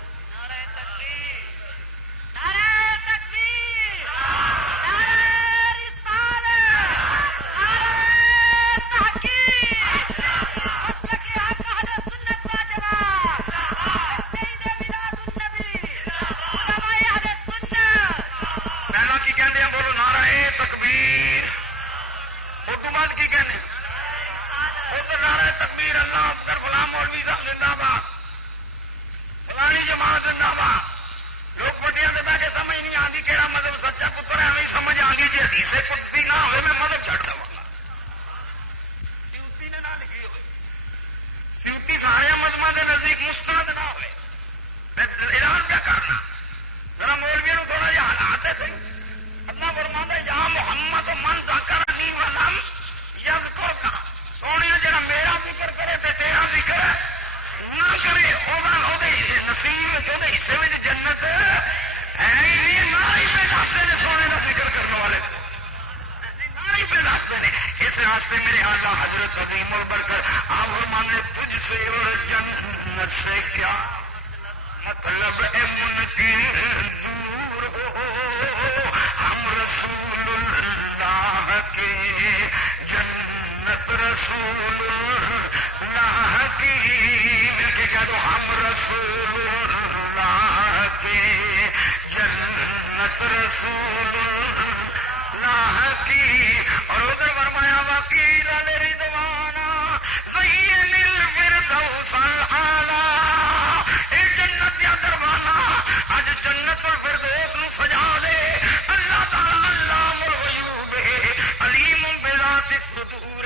رسول اللہ زیارت رسول اللہ کی، اور ادھر فرمایا وکیل رضوانا زین الفردوس الاعلی، اے جنت یا دروانہ اج جنت الفردوس نو سجا دے۔ اللہ تعالی علام الغیوب علیم بذات الصدور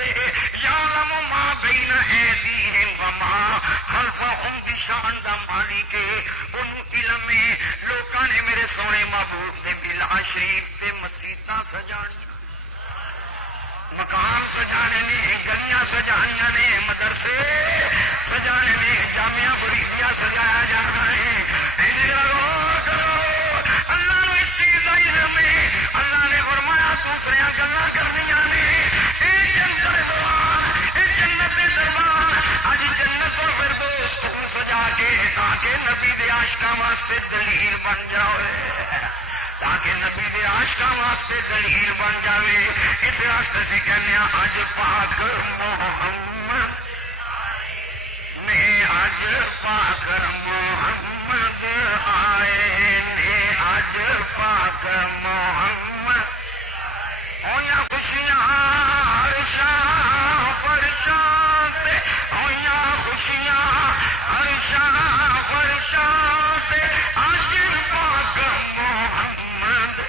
یعلم ما بین ایدیہم وما خلفہم دی شان دا مالک انہوں علم ہے۔ لوکاں نے میرے سونے محبوب دے بلا شریف تے مسیتاں سجانیاں، مقام سجانے نے، گلیاں سجانیاں نے، مدرسے سجانے نے، جامعہ فریدیہ سجایا جا رہا ہے۔ غور کرو، اللہ نے اس چیز کا علم ہے۔ اللہ نے فرمایا دوسرے گلاں کرنیاں نے، اے جنت دربار، اے جنت دربار اج جنت الفردوس تو سجا کے تاکہ نبی دے عاشقاں واسطے دلیل بن جاوے، تاکہ نبی دے عاشقاں واسطے دلیل بن جاوے۔ اس واسطے سے کہنے اج پاک محمد نے، اج پاک محمد آئے نے، اج پاک محمد ہویاں خوشیاں عرشاں فرشاں تے، ہویاں خوشیاں عرشاں فرشاں تے، اج پاک محمد۔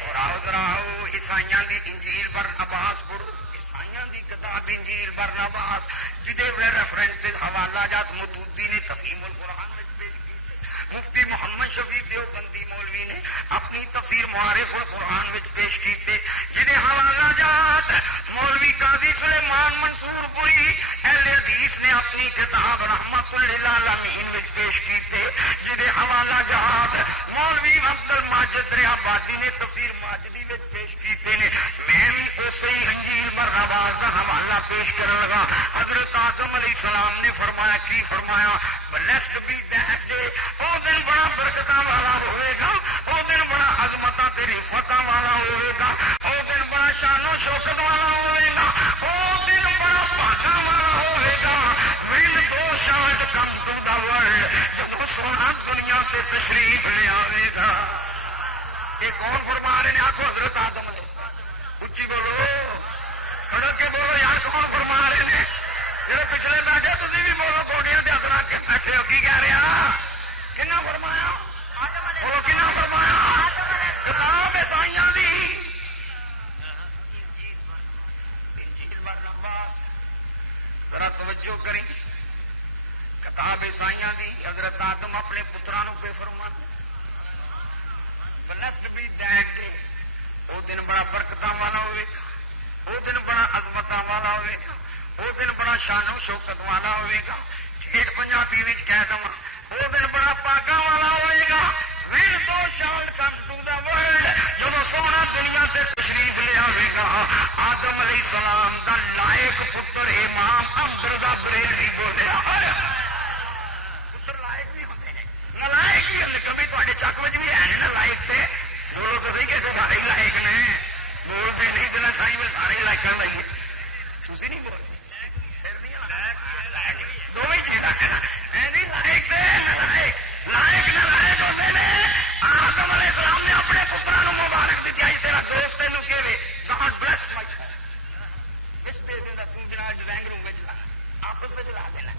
اور آؤ ذرا آؤ عیسائیاں دی انجیل برنباس پڑھو، عیسائیاں دی کتاب انجیل برنباس جدے ریفرنس حوالہ جات مودودی نے تفہیم القرآن میں پیش کیتے، مفتی محمد شفیع دیوبندی مولوی نے اپنی تفسیر معارف القرآن میں پیش کیتے، جدے حوالہ جات مولوی قاضی سلیمان منصور پوری اہل حدیث نے اپنی کتاب رحمت للعالمین میں پیش کیتے، جدے حوالہ جات مولوی عبد الماجد ریابادی نے تفسیر ماجدی میں پیش کیتے نے۔ میں بھی اسی انجیل برنباس کا حوالہ پیش کرنے لگا۔ حضرت آدم علیہ السلام نے فرمایا، کی فرمایا؟ بلیسڈ بی دیٹ ڈے، وہ دن بڑا برکتاں والا ہوئے گا، وہ دن بڑا عظمتاں تے رفتاں والا ہوئے گا، وہ دن بڑا شان و شوکت والا ہوئے گا، وہ دن بڑا بھاگاں والا ہوئے گا۔ when thou shalt come to the world، جدوں سونا دنیا تے تشریف لے آئے گا۔ یہ کون فرما رہے ہیں؟ آخو حضرت آدم علیہ السلام، اچھی بولو، کھڑک کے بولو یار، کون فرما رہے ہیں؟ جی پچھلے بیٹھے تھی بھی بولو، گوڈیاں تے ہاتھ رکھ کے بیٹھے ہو، کی کہہ رہا؟ کنا فرمایا؟ بولو کنا فرمایا؟ کتاب عیسائیاں دی انجیل برنباس، ذرا توجہ کریں، کتاب عیسائیاں دی حضرت آدم اپنے پتراں نوں پہ فرماندے، بلیسڈ بی دیٹ ڈے، وہ دن بڑا برکتاں والا ہوئے گا، وہ دن بڑا عظمتاں والا ہوئے گا، وہ دن بڑا شان و شوکت والا ہوئے گا۔ ٹھیک پنجابی وچ کہہ دواں، وہ دن بڑا پاکاں والا ہوئے گا۔ when thou shalt come to the world، جدوں سونا دنیا تے تشریف لے آئے گا۔ آدم علیہ السلام دا لائق پتر امام احمد رضا بریلوی بولیا، پتر لائق بھی ہوتے ہیں، نالائق بھی کبھی تھوڑے چک وچ بھی ہے نا لائق تے، بولو تو صحیح کہ سارے لائق نے، بولتے نہیں تو سائی میں سارے لائقاں لائیے، تھی نہیں بولتے تو بھی چیزاں لائق تھے نالائق، لائق نالائق ہوتے ہیں۔ آدم علیہ السلام نے اپنے پتروں کو مبارک دیتی، اج تیرا دوست تینوں کہ گاڈ بلیس مائی بس دے دینا، تو جناب ڈرائنگ روم میں لا آفس میں لا دینا،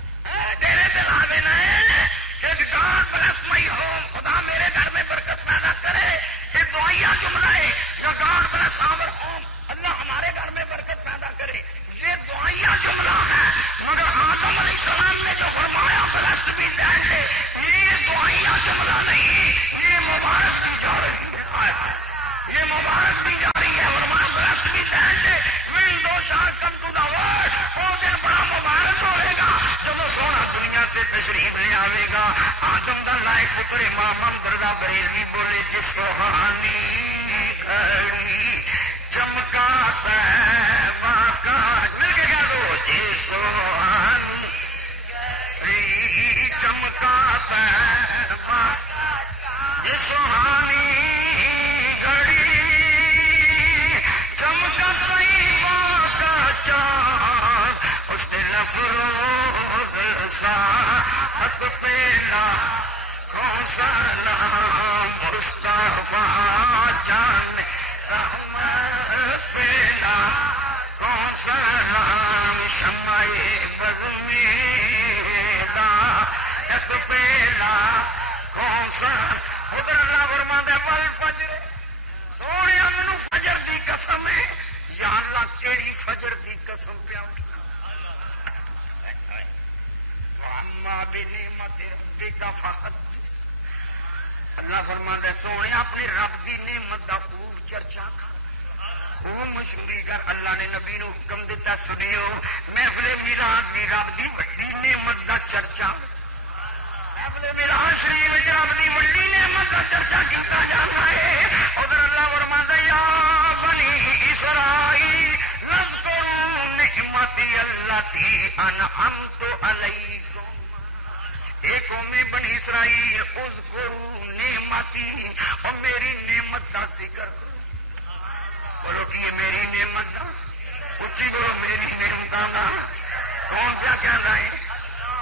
ڈیرے پہ لا دینا ہے کہ گاڈ بلیس مائی ہوم، خدا میرے گھر میں برکت پیدا کرے۔ یہ دعائیہ جملہ ہے، یا گاڈ بلیس آور ہوم، اللہ ہمارے گھر میں برکت پیدا کرے، یہ دعائیہ جملہ ہے۔ مگر آدم علیہ السلام نے جو فرمایا بلیسڈ بی دیٹ ڈے، یہ دعائیہ جملہ نہیں، یہ مبارک دی جا رہی ہے، یہ مبارک دی جا رہی ہے۔ فرمایا blessed be that day when thou shalt come to the world، وہ دن بڑا مبارک ہوئے گا جب سونا دنیا تے تشریف لے آئے گا۔ آدم دا لائق پتر امام احمد رضا بریلوی بولے، جس سہانی گھڑی چمکا طیبہ کا، مل کے کہہ دو، جس سہانی گھڑی چمکا طیبہ، جس سہانی گھڑی چمکا طیبہ کا چاند، اس دن افروز ساعت پہ لاکھوں سلام، مستعار کیڑی فجر دی قسم پیا اما بنعمت ربک فحدث اللہ فرماتا ہے سونے اپنے رب دی نعمت دا خوب چرچا کر خوب مشہوری کر اللہ نے نبی نو حکم دیتا سنیو محفل میلاد دی رب دی وڈی نعمت دا چرچا محفل میلاد شریف رب دی وڈی نعمت دا چرچا کیتا جاتا ہے ادھر اللہ فرماتا ہے یا بنی اسرائیل اذکروا نعمتی التی انعمت علیکم اے قوم بنی اسرائیل اذکروا نعمتی اور میری نعمت کا ذکر کرو بولو کہ میری نعمت کا اچھی بولو میری نعمت کا کون پیا کہنا ہے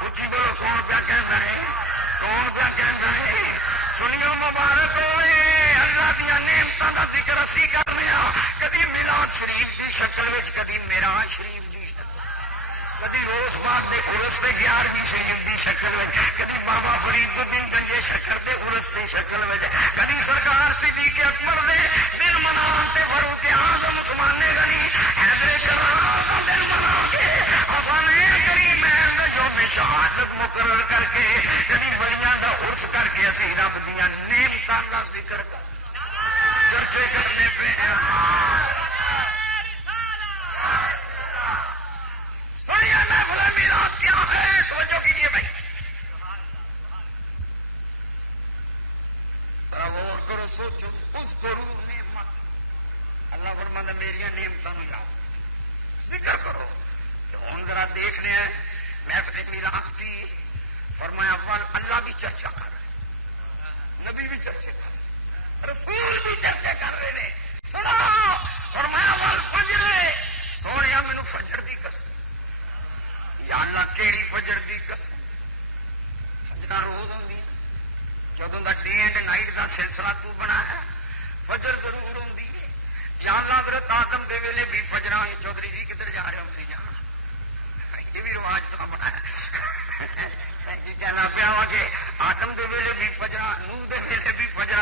اچھی بولو کون پیا کہنا ہے کون پیا کہنا ہے سنیو مبارک ہوئے اللہ دیا نعمتوں کا ذکر اسی کرنے کدی میلاد شریف کی شکل میں کدی معراج شریف کی کدی روز پاک دے عرس دے 11ویں شریف دی شکل میں کدی بابا فرید الدین گنجے شکر دے عرس دی شکل میں کدی سرکار صدیق اکبر دے دل منا تے فاروق اعظم عثمان غنی حیدر کرام دا دل منا کے حسن کریم یوم شہادت مقرر کر کے کدی ولیاں دا عرس کر کے اسی رب دیاں نعمتاں دا ذکر چرچے کرنے پہ محفل میلاد کیا ہے توجہ کیجیے بھائی غور کرو سوچو اس کرو نعمت اللہ فرماتا میری نعمتوں یاد ذکر کرو تو ہوں ذرا دیکھ رہے ہیں محفل میلاد کی فرمایا اللہ بھی چرچا کر رہے نبی بھی چرچے کر رہے رسول بھی چرچے کر رہے ہیں سنا فرمایا فجر سونے مینو فجر دی قسم یا اللہ کیڑی فجر دی قسم فجر روز ہوندی جدوں دا ڈے اینڈ نائٹ دا سلسلہ تو بنایا فجر ضرور ہوندی ہے یا اللہ حضرت آدم دے ویلے بھی فجر چودھری جی کدھر جا رہے ہو جانا یہ بھی رواج تو بنایا کہنا پیا وا کہ آدم دے ویلے بھی فجر نوح دے ویلے بھی فجر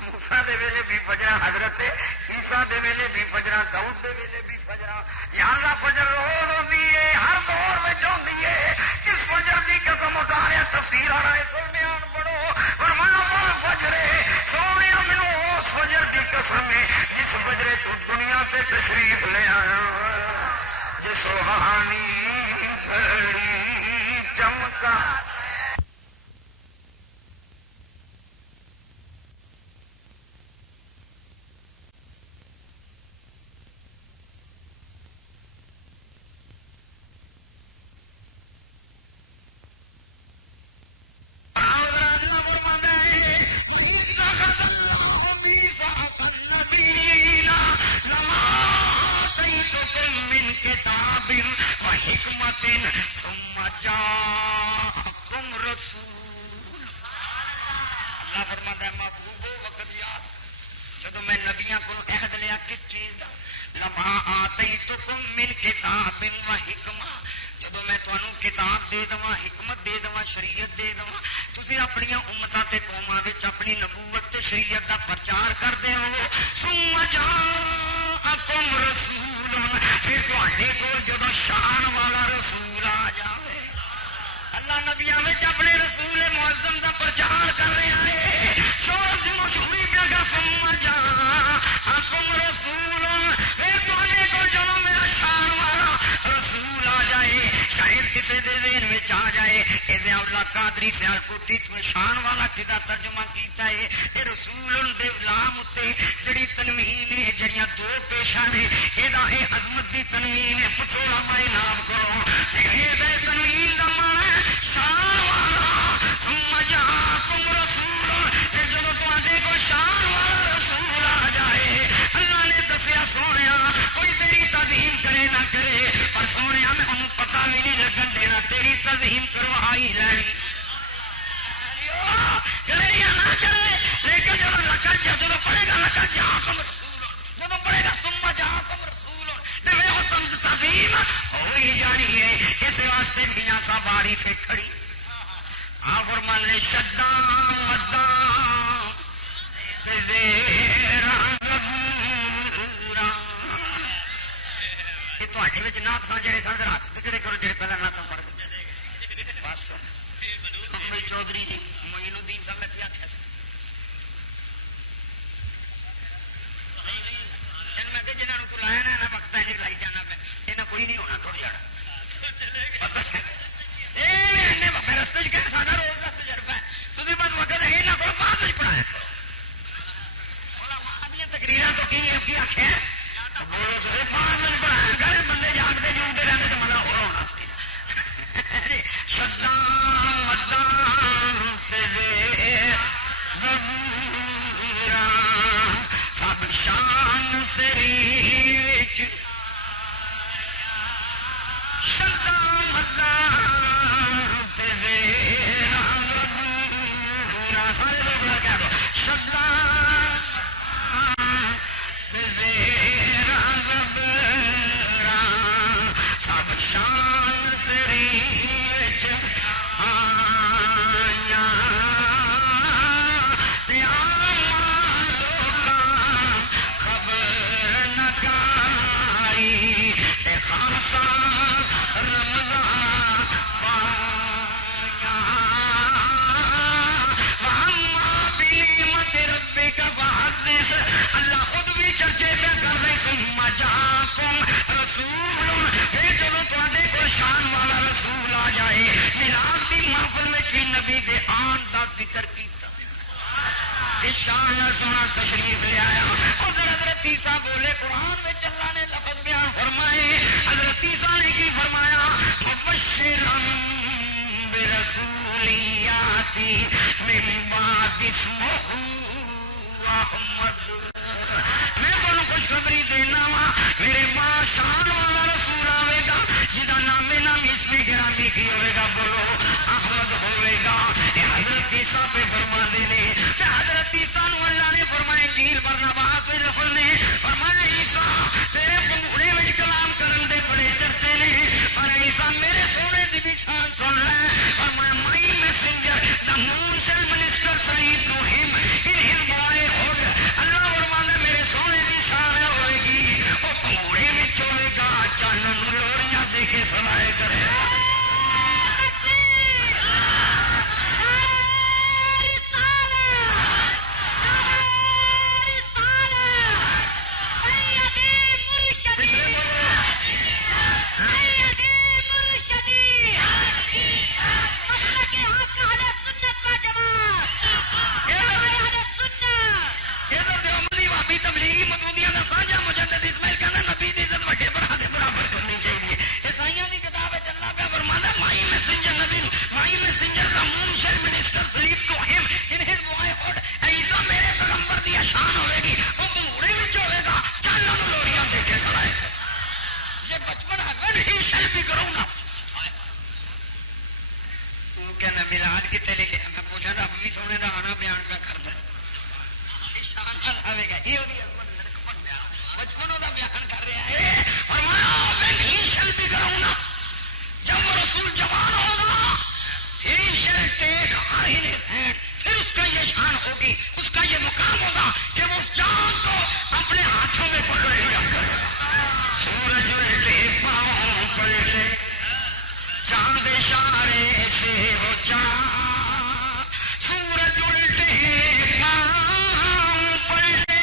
موسیٰ دے ویلے بھی فجر حضرت عیسیٰ دے ویلے بھی فجر داؤد دے ویلے بھی فجر یا اللہ فجر روز ہوندی ہے ہر دور میں ہوندی ہے کس فجر دی قسم اٹھا رہا تفسیر آ رہا ہے سونے پڑھو فرمایا فجر سونے مینوں اس فجر دی قسم ہے جس فجرے تو دنیا تے تشریف لے آیا جس سبحانی کھڑی چمکا اپنی نبوت شریعت کا پرچار کرتے ہو ثم جاءکم رسول پھر تواڈے کول جدو شان والا رسول آ جائے اللہ نبیاں وچ اپنے رسول معظم دا پرچار کر رہا ہے شوق مشہوری پہ کہ ثم جاءکم رسول پھر تواڈے کول جدو میرا شان والا رسول آ جائے شاید کسی دے ذہن میں آ جائے اسے اللہ قادری سیال کوٹی تو شان والا کدا ترجمہ کیتا ہے کہ رسول دے لام اتے جڑی تنوین ہے جڑیاں دو پیشاں نے ایدا اے عظمت دی تنوین ہے پوچھو علماء نام کرو تے اے دے تنوین دا معنی ہے شان والا ثم جاءکم رسول تے جدوں تواڈے کول شان والا رسول آ جائے اللہ نے دسیا سونیا کوئی تیری تعظیم کرے نہ کرے پر سونیا میں انہوں پتہ بھی نہیں لگن دینا تیری تعظیم کروائی لینی کرے یا نہ کرے لیکن جب لگا جب پڑے گا لگا جا تم رسول جب پڑے گا ثم جاءکم رسول تو وہ تم تعظیم ہو ہی جانی ہے اس واسطے میاں صاحب عارف کھڑی آ فرمانے شداں مداں زیرا زبورا پارٹی نات سن جڑے سن رات جڑے کرو جڑے پہلے نات پڑھ دے بس چودھری جی معین الدین صاحب میں کیا آخیا میں کہ جنہوں تو لایا نا وقت ہے لائی جانا پہ یہاں کوئی نہیں ہونا ٹوٹ جانا پتا رستے کہ سارا روز کا تجربہ ہے تمہیں بس وقت ہے یہاں کو بعد میں پڑھایا تقریر تو کی آخیا بولو تو بعد میں پڑھایا گھر بندے جاگتے جوڑتے رہتے تو مطلب ہو ہونا سی سب شان تیری شدا مدا سارے لوگ کیا دو شدا سب شان تیری اللہ خود بھی چرچے پہ کر رہی سی مجاکم رسول پھر چلو تے کو شان والا رسول آ جائے میلاد کی محفل میں بھی نبی دے آن کا ذکر کیتا شان سونا تشریف لے آیا ادھر حضرت عیسیٰ بولے قرآن میں اللہ نے لفظ بیان فرمائے حضرت عیسیٰ نے کی فرمایا مبشرم برسول یاتی من بعد اسمہ احمد میں تمہیں خوشخبری دینا وا میرے ماں شان والا رسول آئے گا جہاں نام اس میں گرامی کی ہوئے گا بولو احمد ہوئے گا یہ حضرت عیسیٰ پہ فرما دینے حضرت عیسیٰ نو اللہ نے فرمائے انجیل برناباس میں لفظ نے فرمایا عیسیٰ تیرے بموڑے میں کلام کرن دے بڑے چرچے نے پر عیسیٰ میرے سونے دی بھی شان سن رہے فرمایا مائی میسنجر دا مون شل منسٹر سعید نوہم ان ہز بوائے ہوڈ اللہ فرمانا میرے سونے دی شان ہوئے گی وہ بموڑے میں چولے گا چانن لوریاں دے کے سوائے کرے تبلیغی مدودیاں کا سانجا مجدد اسماعیل کہنا نبی دی عزت وڈے برا دے برابر کرنی چاہیے عیسائیوں کی کتاب ہے چلنا پیا فرمانا مائی میسنجر نبی مائی میسنجر کا مونشل منسٹر سلیپ ٹو ہم ان ہز بوائے ہوڈ عیسیٰ میرے پیغمبر دی شان ہوئے گی وہ بموڑے میں ہوئے گا چانوں لوریاں دے کے سلائے یہ بچپن اگر ہی شل بھی کروں گا تو کہنا ملاد کتنے لے لیا میں پوچھا رب بھی سونے کا آنا بیان پہ کرتا شان آئے گا یہ بچپنوں کا بیان کر رہا ہے اور میں نہیں شل بھی کروں گا جب وہ رسول جوان ہوگا ہی شل ٹیک پھر اس کا یہ شان ہوگی اس کا یہ مقام ہوگا کہ وہ اس چاند کو اپنے ہاتھوں میں پکڑے گا سورج الٹے پاؤں پلٹے چاند اشارے سے ہو چاند سورج الٹے پاؤں پلٹے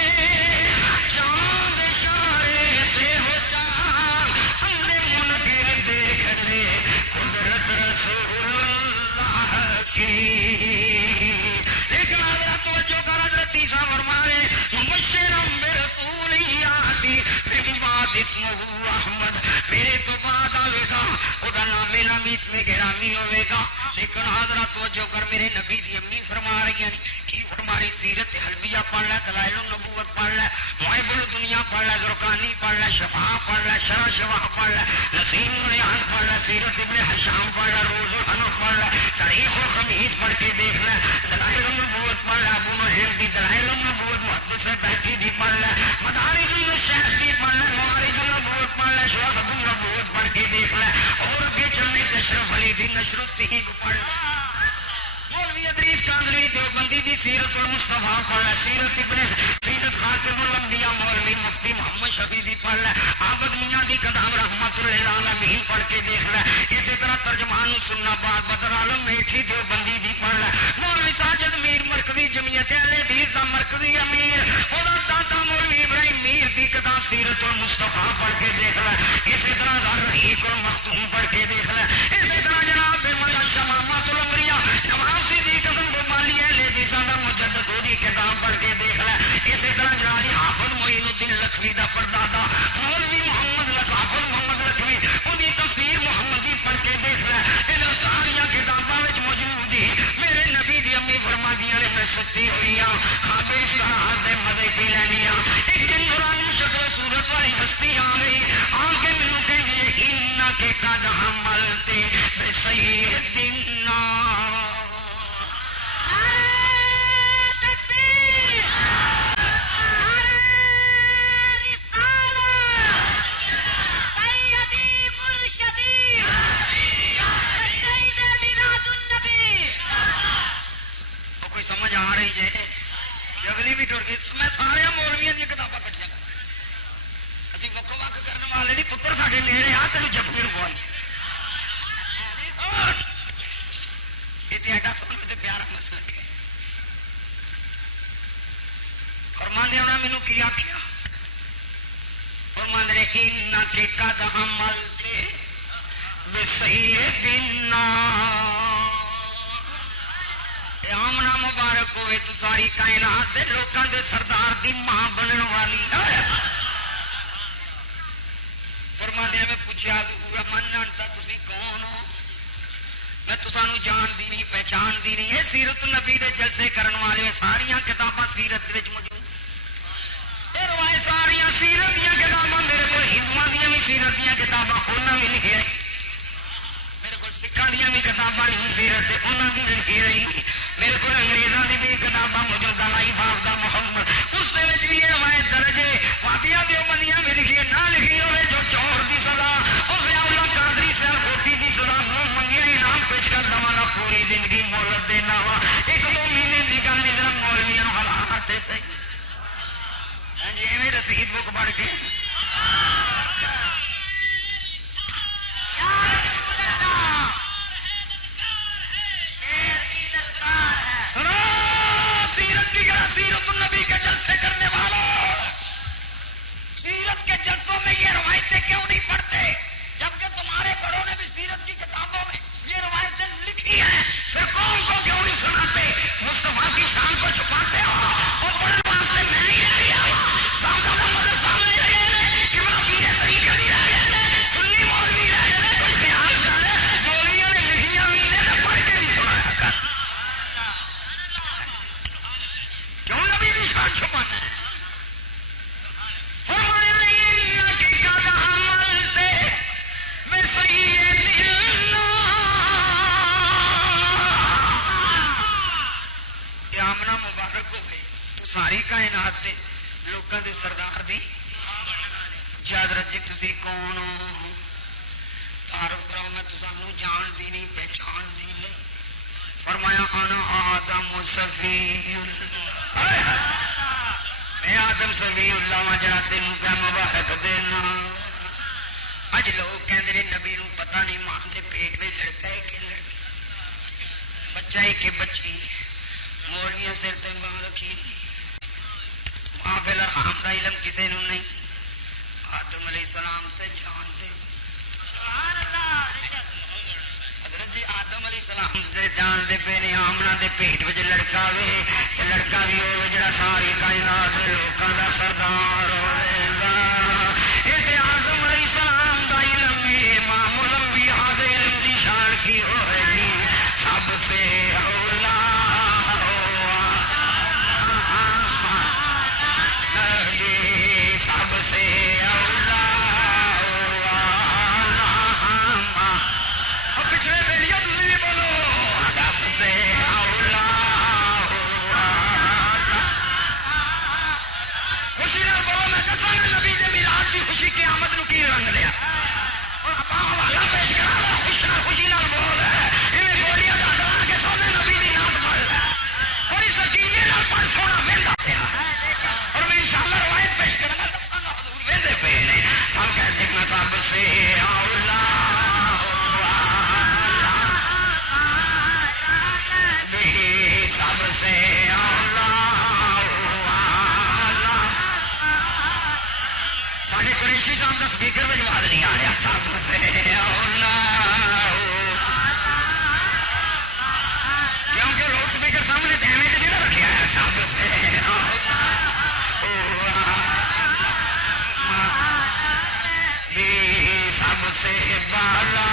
چاند اشارے سے ہو چاند ہم نے منکر دیکھ لے قدرت رسول اللہ کی لیکن حضرت توجہ کر حضرت عیسیٰ فرمائے مبشرم برسول یاتی من بعد اسمہ احمد میرے تو بعد آئے گا وہ نام نامی اس میں گرامی ہوئے گا لیکن حضرت توجہ کر میرے نبی دی امی فرما رہی ہیں کی فرما رہی سیرت حلبیہ پڑھ لے دلائل النبوت پڑھ لے معیب الدنیا پڑھ لے زرقانی پڑھ لے شفا پڑھ لے شرح شفا پڑھ لے نسیم الریاض پڑھ لے سیرت ابن حشام پڑھ لے روز الحنف پڑھ لے تاریخ الخمیس پڑھ کے دیکھ لے دلائل النبوت پڑھ لے ابو نعیم دی دلائل النبوت محدث بہقی دی پڑھ لے مدارج الشیخ دی پڑھ لے معارج النبوت پڑھ لے شواہد النبوت پڑھ کے دیکھ لے اور اگے چلنے اشرف علی دی نشر التہیب پڑھ لے مولوی ادریس کاندلی دیوبندی دی سیرت المصطفیٰ پڑھ لے سیرت ابن سیرت خاتم الانبیاء مولوی بھی مفتی محمد شفیع دی پڑھ لے، عابد میاں دی کتاب رحمت للعالمین پڑھ کے دیکھ لے، اسی طرح ترجمان سننا پاک بدر عالم میٹھی دیوبندی دی پڑھ لے، مولوی ساجد میر مرکزی جمعیت اہل حدیث دا مرکزی امیر وہ دادا مولوی ابراہیم میر دی کتاب سیرت المصطفیٰ پڑھ کے دیکھ لے، اسی طرح رحیق المختوم پڑھ کے دیکھ لے، اسی طرح جناب شمامات الانبیاء نواسی دی قسم بمالی اہل حدیث دا مجدد دی کتاب پڑھ کے دیکھ لے، اسی طرح جناب حافظ معین الدین لکھوی دا پردادا مولوی محمد لطافت محمد لکھوی وہی تفسیر محمدی پڑھ کے دیکھ لے، یہ ساری کتاباں موجود ہی میرے نبی دی امی فرما دیا نے میں ستی ہوئی ہوں خواب اشتہار دے مزے پی لینی ہوں، ایک دن نورانی شکل صورت والی ہستی آ گئی آ کے مینوں کہندی ان کے قد حملتے بسیدنا سمجھ آ رہی ہے کہ اگلی بھی ٹر گئی میں سارے مولویاں دی کتاباں کٹیاں ابھی وکو وک کرنے والے نہیں پتر ساڈے نیڑے آ تینوں جفی رکھوائی یہ ایڈا سمجھ پیارا مسئلہ ہے فرماندے انہاں مینوں کی آکھیا فرماندے نے ان کے قد حملتے بسیدنا آمنا مبارک ہوئے تو ساری کائنات دے لوکاں دے سردار دی ماں بنن والی فرماندے میں پوچھا منتا تسی کون ہو میں تسانو جان دی نہیں پہچان دی نہیں یہ سیرت نبی دے جلسے کرن والے ساریاں کتاباں سیرت وچ موجود یہ روایت ساریاں سیرت دیاں کتاباں میرے کو ہندوؤں دیاں بھی سیرت دیاں کتاباں انہاں بھی لکھی رہی میرے کو سکھاں دیاں بھی کتاباں سیرت انہاں بھی لکھی رہی میرے کو انگریزوں کی بھی کتاباں موجود لائف آف دا محمد اس بھی روایت درجے وادیاں دیوبندیاں بھی لکھی نہ لکھی ہوئے جو چور کی سزا اس اللہ قادری سے کوٹی کی سزا منہ منگیا انعام پیش کر دوا پوری زندگی مہلت دینا وا ایک دو مہینے کی گل ادھر مولویاں حالات صحیح جی ایویں رسید بک پڑھ کے سنو سیرت کی گرا سیرت النبی کے جلسے کرنے والوں سیرت کے جلسوں میں یہ روایتیں کیوں نہیں پڑھتے جبکہ تمہارے بڑوں نے بھی سیرت کی کتابوں میں یہ روایتیں لکھی ہیں پھر قوم کو کیوں نہیں سناتے مصطفیٰ کی شان کو چھپاتے ہو اور بڑے واسطے میں نہیں رہ گیا سامنے مدرسہ میں رہے کہ وہ پیرے طریقے نہیں رہے سنی مولوی رہے کوئی خیال کر مولویوں نے لکھیاں ہوئی نے پڑھ کے نہیں سنایا کر کیوں نبی کی شان چھپانا ہے آمنا مبارک ہوئے تو ساری کائنات دے لوکاں دے سردار دی حضرت جی تسی کون ہو تعارف کراؤ میں تسانوں جان دی نہیں پہچان دی نہیں فرمایا انا آدم صفی اللہ میں آدم صفی اللہ وا جڑا تینوں پہ مبارک دینا اج لوگ کہندے نبی نوں پتہ نہیں ماں دے پیٹ میں لڑکا ہے کہ بچہ ہے کہ بچی مولویاں سر تے باں رکھی ماں فی الارحام دا علم کسے نوں نہیں آدم علیہ السلام تے جان دے سبحان اللہ حضرت جی آدم علیہ السلام تے جان دے پے نے آمنا دے پیٹ وچ لڑکا وے تے لڑکا بھی ہوے جڑا ساری کائنات دے لوکاں دا سردار ہوے گا اے تے آدم علیہ السلام دا علم امام الانبیاء دے علم دی شان کی ہوے گی سب سے اولا سب سے اولا پچھلے بیڑیا تم بھی بولو سب سے اولا خوشی نہ بولو میں قسم نبی دے میلاد کی خوشی کی آمد نو کی رنگ لیا حوالہ پیش کرا خوشی نہ بول انہیں گولیاں کا کرا کے سونے نبی کی نات پڑھ بڑی سکینے پڑھ سونا ملتا پیا اور میں انشاءاللہ روایت پیش کرنا سب سے اولا نبی سب سے اولا سارے قریشی صاحب کا سپیکر میں آواز نہیں آ رہا سب سے اولا کیونکہ لوڈ سپیکر سامنے دھیانے کے لیے رکھا ہے سب سے سب سے بالا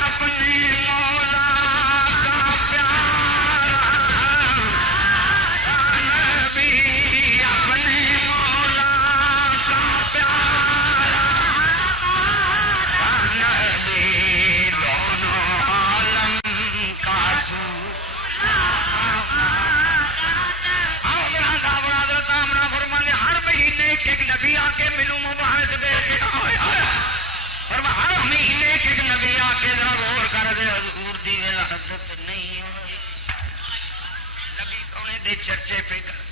اپنے مولا کا پیارا نبی اپنے مولا کا پیارا نبی دونوں عالم کا ہر مہینے ایک نبی آ کے مینو مبارک دے کے اور ہر مہینے ایک نبی آ کے ذرا غور کر دے حضور دی ولادت نہیں ہوئی نبی سونے دے چرچے پہ کر دے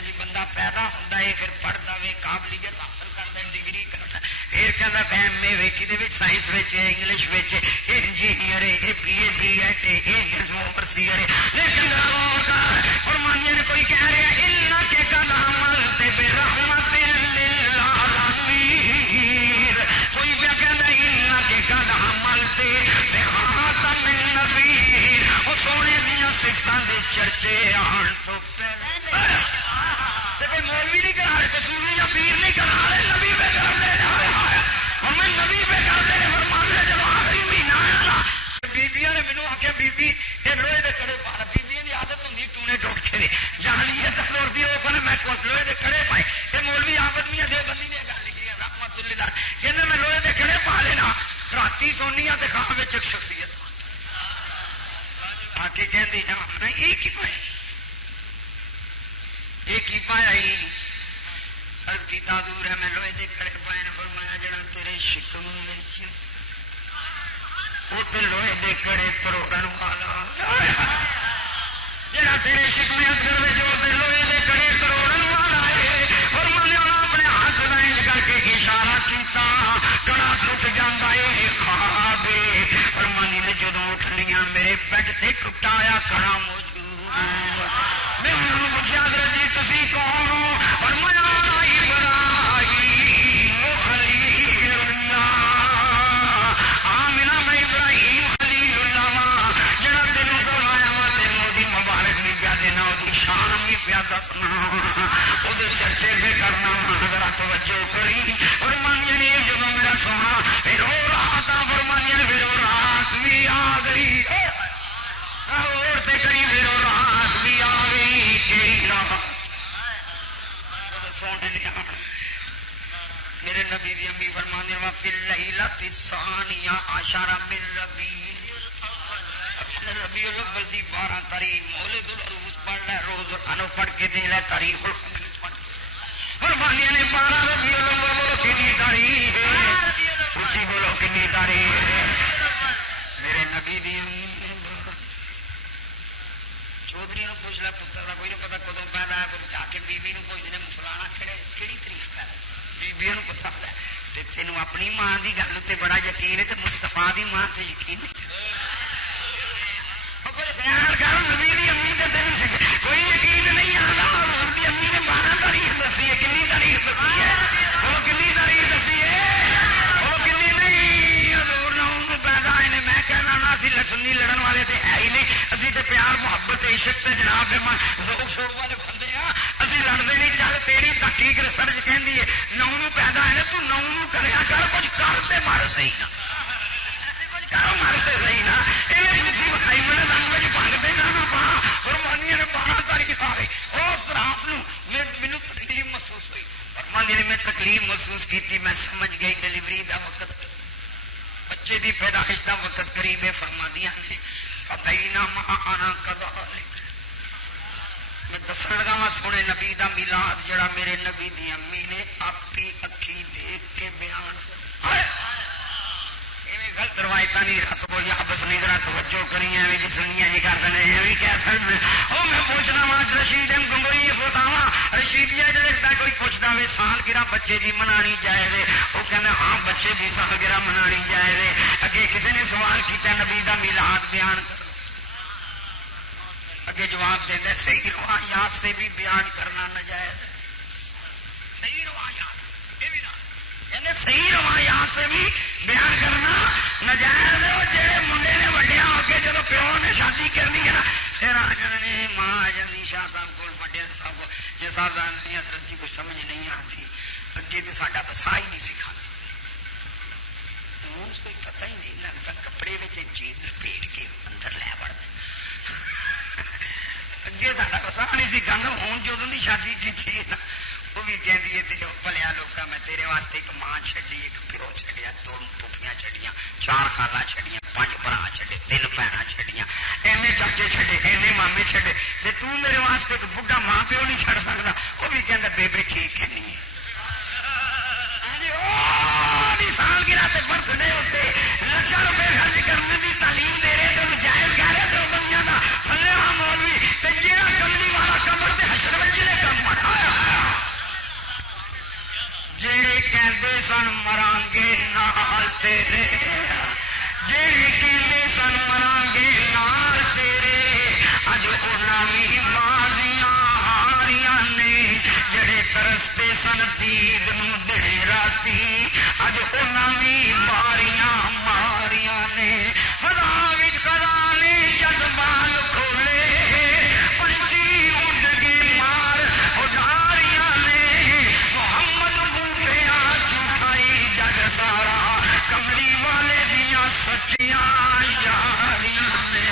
جی بندہ پیدا ہوتا ہے پھر پڑھتا وے قابلیت حاصل کرتا ڈگری کرتا پھر کہتا ایم اے وے science English engineer B Ed overseer لیکن فرمانے نے کوئی کہہ رہے اللہ کے کلام بے رحمت کوئی بھی کہنا اللہ کے کلام بے خاتم النبی وہ سونے دیا سفتوں کے چرچے آن تو پہلے مولوی نہیں کرا رہے سوری یا پیر نہیں کرا رہے نبی پہ کر دے اور میں نبی پہ کر دے فرمان لے جب آخری مہینہ آیا نا بیبیاں نے مینو آخیا بیبی یہ لوہے دے کڑے پا بیبیاں کی عادت ہوتی ٹونے ٹوٹ کے جہلیت توڑتی وہ بنے میں لوہے دے کڑے پائے یہ مولوی آبد میاں دے بندی نے گل لکھی ہے رحمت اللہ کہنے میں لوہے دے کڑے پا لینا راتی سونی تو خواب میں ایک شخصیت آ کے کہندی نا میں ایک ہی پائی ایک ہی پایا ہی عرض کیتا دور ہے میں لوہے دے کڑے پائے نے فرمایا جڑا تیرے شکم وچ وہ تے لوہے دے کڑے تروڑن والا جڑا تیرے شکم اثر وچ وہ تے لوہے دے کڑے تروڑن والا ہے فرمایا اپنے ہاتھ لائن کر کے اشارہ کیتا کڑا ٹوٹ جاندا ہے خواب فرمانی نے جدوں اٹھ لیاں میرے پیٹ تے ٹوٹایا کڑا موجود میں انہوں نے پوچھا جی تسی کون ہو اور میں ابراہیم خلیل اللہ آمنا میں ابراہیم خلیل اللہ وا جڑا تینوں تو لایا وا تینوں دی مبارک بھی پیا دینا وہ شان بھی پیا دسنا وہ چرچے پہ کرنا ذرا توجہ کری اور مانگنی جب میرا سونا پھر وہ رات فرمانی پھر وہ رات بھی آ گئی اور کری پھر وہ رات بھی آ گئی کیڑی رات سونے نے میرے نبی دی امی فرماندی وا فی اللیلۃ الثانیہ عشرہ من ربیع الاول دی 12 تاریخ مولد العروس پڑھ لے روز انو پڑھ کے دے لے تاریخ الخمس پڑھ فرماندی نے 12 ربیع الاول بولو کتنی تاریخ اونچی بولو کتنی تاریخ میرے نبی دی امی چودھری نو پوچھ لیا پتر کا کوئی نہیں پتا کدوں پیدا ہے پھر جا کے بیوی نو پوچھتے ہیں فلانا کہڑی تاریخ پیدا بیبیاں نو پتا ہے تینوں اپنی ماں کی گل سے بڑا یقین ہے تو مستفا کی ماں سے یقین نہیں نبی دی امی تو تین کوئی یقین نہیں آتا ان کی امی نے 12 تاریخ دسی ہے کنی تاریخ دسی ہے وہ کنی تاریخ دسی ہے وہ کنی نہیں حضور نو پیدا ہے میں کہنا نا اسی سنی لڑن والے تو ہے ہی نہیں اسی تے پیار محبت عشق تے جناب ذوق شوق والے بندے ہاں اسی لڑتے نہیں چل تیری تحقیق ریسرچ کہندی ہے نو پیدا ہے تو نو کریا کر کچھ کر تے مر صحیح نا کچھ کرو مر تے صحیح نا بخائی میرے رنگ میں بنتے جانا پا فرمانی نے 12 تاریخ آ گئی اس رات مینو تکلیف محسوس ہوئی فرمانی نے میں تکلیف محسوس کی میں سمجھ گئی ڈلیوری کا وقت بچے دی پیدائش کا وقت قریب ہے فرمادیاں نے آنا کذالک میں دسن لگا وا سونے نبی دا میلاد جڑا میرے نبی دی امی نے اپنی اکھی دیکھ کے بیان غلط روایت نہیں رات کو یا بس نہیں ذرا توجہ کری ایویں جی سنیا جی کر دیں بھی کہہ سکتے وہ میں پوچھنا وا رشید گنگوئی بتاوا رشیدیاں جو لکھتا کوئی پوچھتا وے سالگرہ بچے کی منانی جائز ہے وہ کہنا ہاں بچے کی سالگرہ منانی جائز ہے اگے کسی نے سوال کیا نبی کا میلاد بیان کرو اگے جواب دیتے صحیح روایات سے بھی بیان کرنا ناجائز ہے صحیح روایات صحیح روایات سے بھی بیان کرنا ناجائز ہے جہے منڈے نے وڈیا ہو کے جب پیو نے شادی کرنی ہے نا پھر آ جانے ماں آ جاتی شاہ صاحب کو وڈیا صاحب کو جی صاحب حضرت جی کچھ سمجھ نہیں آتی اگے تو ساڈا بسا ہی نہیں سکھاتی کوئی پتہ ہی نہیں لگتا کپڑے میں چیز لپیٹ کے اندر لے بڑھتے اگے ساڈا بسا نہیں سکھانا ہوں جدوں کی شادی کی تھی نا وہ بھی کہتی ہے بھلیا لوکا میں تیرے واسطے ایک ماں چڈی ایک پیو چڈیا 2 پھوپھیاں چڈیاں 4 خالہ چڈیاں 5 برا چڈے 3 بھੈਣਾਂ چڈیاں اینے چاچے چڈے اینے مامے چڈے تے تو میرے واسطے ایک بڑھا ماں پیو نہیں چھڑ سکتا وہ بھی کہتا بیبے ٹھیک ہے نہیں سالگرہ تے برتھڈے ہوتے لکھاں روپے خرچ کرنے کی تعلیم دے رہے تو جائز کہہ رہے تو بندیاں دا تھلے ہاں مولوی تے جیڑا کملی والا کمر تے حشر وچ لے کم بنایا جڑے کہندے سن مران گے نال تیرے جڑے کہندے سن مران گے نال تیرے اج انہاں وی ماضیاں ہاریاں نے جڑے ترستے سن دید نوں دن راتی اج انہاں وی ماریاں ماریاں نے خدا وچ قضا نے جد بال کھولے پنچھی اڈ کے مار اڈاریاں نے محمد جگ سارا کملی والے دیاں سچیاں یاریاں نے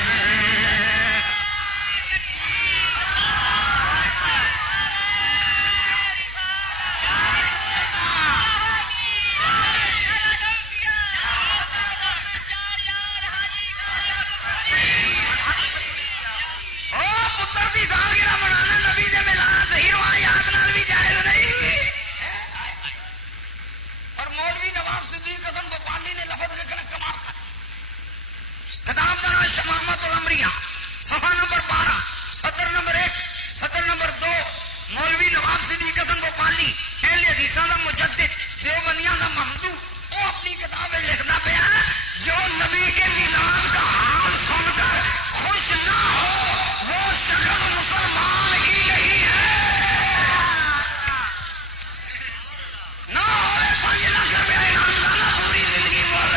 پتر کی سالگرہ منانا نبی دے ملاد صحیح روایات نال بھی جائز نہیں مولوی نواب صدیق حسن بھوپالی نے لفظ لکھنا کمال کر کتاب کا نام شمامت الامریہ صفحہ نمبر 12 سطر نمبر 1 سطر نمبر 2 مولوی نواب صدیق حسن بھوپالی اہل حدیثاں دا مجدد دیوبندیاں دا ممدو وہ اپنی کتاب میں لکھنا پیا جو نبی کے میلاد کا حال سن کر خوش نہ ہو وہ شخص مسلمان ہی نہیں ہے نہ ہوئے 5 لاکھ روپیہ ایماندارہ پوری زندگی بول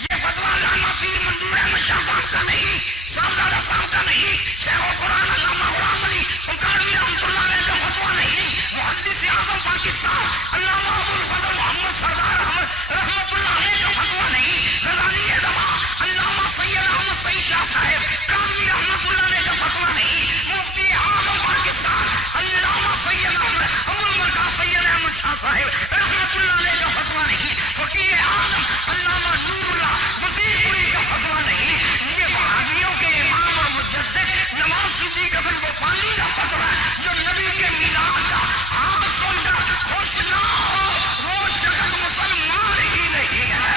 یہ فتویٰ علامہ پیر منظور احمد شاہ صاحب کا نہیں صاحبزادہ صاحب کا نہیں شیخ القرآن علامہ غلام علی انکاروی رحمۃ اللہ علیہ کا فتویٰ نہیں محدث اعظم پاکستان علامہ ابو الفضل محمد سردار احمد رحمۃ اللہ علیہ کا فتویٰ نہیں غزالی دما علامہ سید احمد سعید شاہ صاحب کانوی رحمۃ اللہ علیہ کا فتویٰ نہیں مفتی اعظم پاکستان علامہ سید احمد ابو المرکہ سید احمد شاہ صاحب رحمۃ اللہ علیہ کا فتویٰ نہیں فقیر اعظم علامہ نور اللہ وزیر پوری کا فتویٰ نہیں یہ وہابیوں کے امام اور مجدد نواب صدیق حسن بھوپالی کا فتویٰ جو نبی کے میلاد کا حال سن کر خوش نہ ہو وہ شخص مسلمان ہی نہیں ہے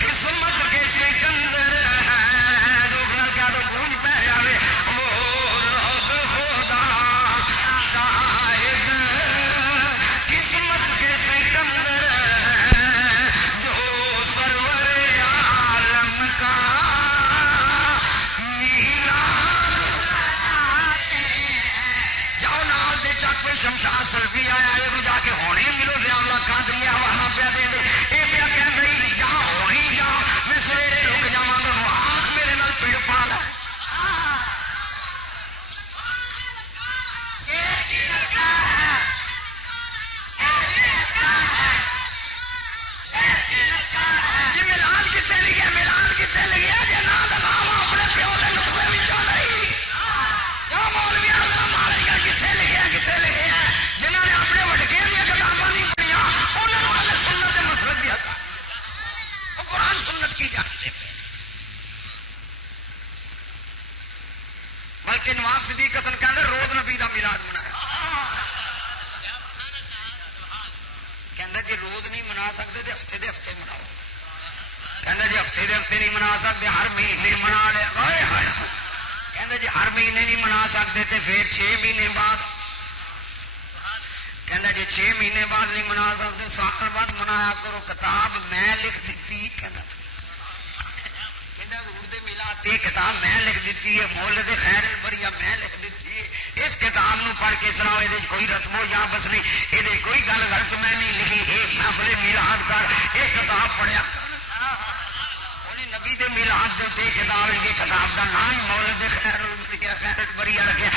قسمت کے سکندر کیا تو گونج پہ جائے خدا شاہد قسمت کے سکندر جو سرور عالم کا جاؤ نال دے چک پہ شمشاد سلفی آیا یہ جا کے ہونے ملو ریاض قادری حوالہ پیا دے دے یہ پیا کہ نہیں جا ہونی جا میں سویرے رک جا تو آنکھ میرے نال پیڑ پا لا جی ملان کتنے لگیا ملان کتنے لگیا جی نہ لگاوا اپنے پیو کے نتبے بچوں نہیں مولوی کتنے لگیا جنہوں نے اپنے وڈکے دیا کتابیں نہیں پڑھیا انہوں نے سنت مسلک دیا تھا وہ قرآن سنت کی جانتے بلکہ نواب صدیق حسن کہتے روز نبی کا میلاد منایا. کہندا جی روز نہیں منا سکتے تو ہفتے دے ہفتے مناؤ. کہندا جی ہفتے دے ہفتے نہیں منا سکتے ہر مہینے منا لیا. کہندا جی ہر مہینے نہیں منا سکتے تو پھر 6 مہینے بعد. کہندا جی 6 مہینے بعد نہیں منا سکتے سال بعد منایا کرو. کتاب میں لکھ دیتی. کہندا میلاد یہ کتاب میں لکھ دیتی ہے. مولد خیر البریہ میں لکھ دیتی ہے. اس کتاب نو پڑھ کے سناؤ. یہ کوئی رتم و یا بس نہیں. یہ کوئی گل غلط میں نہیں لکھی. یہ محفل میلاد کر یہ کتاب پڑھیا کر. انہیں نبی دے میلاد دے کتاب لکھی. کتاب کا نام ہی مولد خیر البریہ رکھے.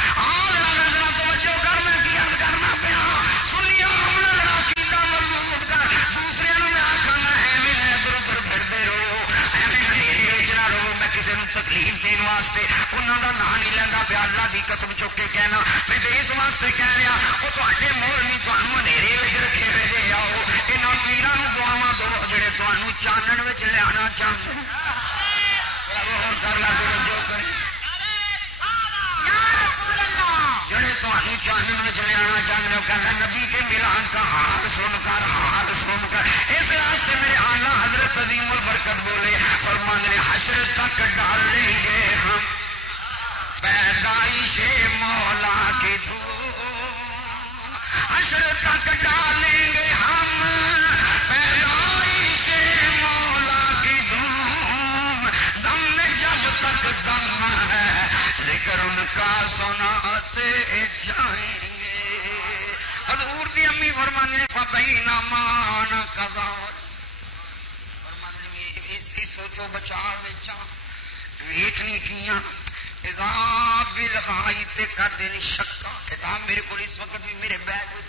توجہ کر میں کی عرض کرنا پیا. سنیا اپنا عقیدہ مضبوط کر. دوسرے میں آخر میں ایویں ادھر ادھر پھرتے رہو ایویں اندھیرے وچ نہ رہو. میں کسی نے تکلیف دین واسطے انہوں کا نام نہیں لینا پیا. اللہ کی قسم چک کے کہنا میں تو اس واسطے کہہ رہا وہ تے مول نہیں تمہیں اندھیرے رکھے ہوئے آؤ. یہاں پیروں دعاواں دو جڑے تمہیں چانن لیا چاہتے جڑے تمہیں چانن لیا چاہتے ہو. کہنا نبی کے میلاد کا حال سن کر اس واسطے میرے آلہ حضرت عظیم البرکت بولے فرمانے نے حشر تک ڈالیں گے ہم پیدائش مولا کی دھوم. حشر تک ڈالیں گے ہم پیدائش مولا کی دھوم. دم میں جب تک دم ہے ذکر ان کا سناتے جائیں گے. حضور دی امی فرمانے فبینا مان قضاء فرمانے اسی سوچو بچا وچا ویکھنی کیاں اذا بالغائط کا دن شکا. کتاب میرے کو اس وقت بھی میرے بیگ میں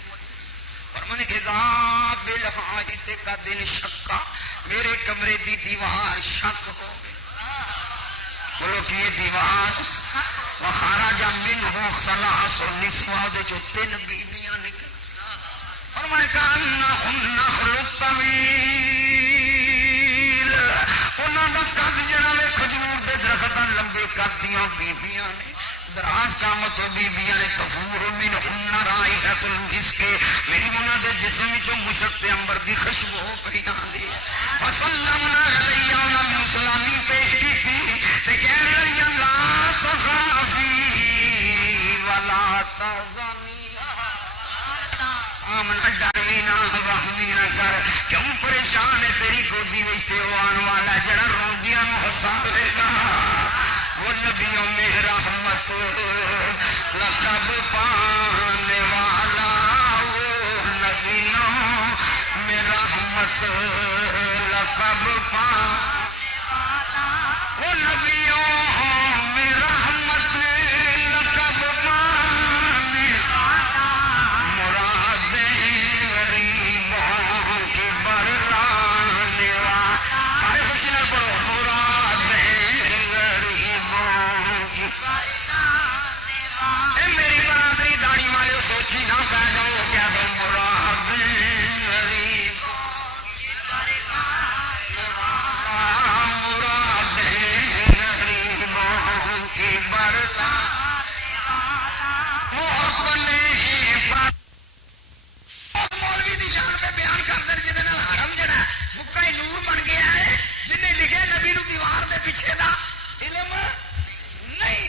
فرمانے اذا بالغائط کا دن شکا. میرے کمرے دی دیوار شک ہو گئی. بولو کہ یہ دیوار وخارج منہ ثلاث نسواں دے جو 3 بیویاں نکل. اور میں کہنا نخل طویل انہوں کا قد جڑا میں کھجور دے درخت لمبے قد دیاں بیویاں نے. دراز قامت بیویاں نے تفور من ہن رائحۃ المسک. میری انہوں دے جسم چوں مشک عنبر دی خوشبو پئی آندی ہے. وسلمنا علیہ انہوں سلامی پیش کی تھی تے کہنے لگی لا تخافی ولا تحزنی. آمنا ڈروی نہ رحمی نہ کر. کیوں پریشان ہے تیری گودی میں آن والا جڑا روندیاں ہساوے گا. وہ نبیوں میں رحمت لقب پانے والا. وہ نبیوں میں رحمت لقب پانے والا. وہ نبیوں میں رحمت لقب پانے والا. مرادیں غریبوں کی برلانے والا. سارے خوشی نہ پڑھو. مرادیں غریبوں کی برلانے والا. اے میری برادری داڑھی والے سوچی نہ پہ جاؤ کیا تو مرادیں غریبوں کی برلانے والا. مرادیں غریبوں کی برلانے والا. وہ اپنے اس مولوی دی شان پہ بیان کرتے ہیں جہاں حرم جڑا بکا نور بن گیا ہے. جنہیں لکھے نبی نو دیوار دے پیچھے دا علم نہیں.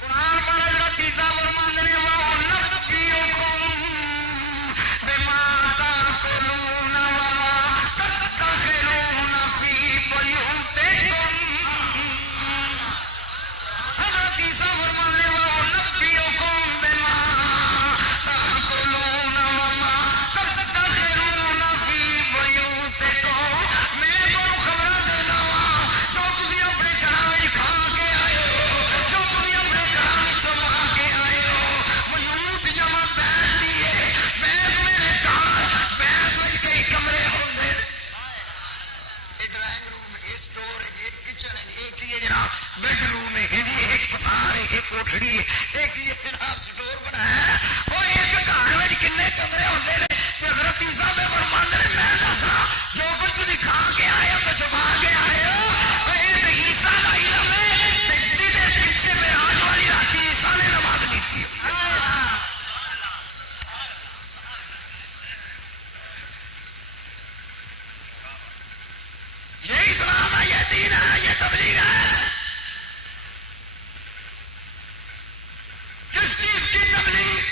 قرآن پڑھا جڑا تیسرا فرمان نے وہ نبیکم بما تاکلون وما تدخرون فی بیوتکم. حضرت تیسرا فرمان نے وہ نبیکم بما تاکلون وما تدخرون فی بیوتکم. میں تمہیں خبر دینا وا جو تھی اپنے گھر میں کھا کے آئے ہو جو تھی اپنے گھر میں چما کے آئے ہو. بیوت جمع بیت دی ہے. بیت میرے گھر بیت وچ کئی کمرے ہوندے. یہ ڈرائنگ روم ہے یہ سٹور ہے یہ کچن ہے ایک یہ جناب بیڈ روم ہے یہ ایک پسار ہے ایک کوٹھڑی ہے ایک یہ جناب سٹور بنا ہے. اور ایک گھر میں کنے کمرے ہوندے نے. تے حضرت عیسیٰ میں فرمان نے میں دسنا جو کچھ تسی کھا کے آئے ہو تو چھپا کے آئے ہو. یہ عیسیٰ کا علم ہے. جہدے پیچھے معراج والی رات عیسیٰ اسلام ہے، یہ دین ہے، یہ تبلیغ ہے. کس چیز کی تبلیغ؟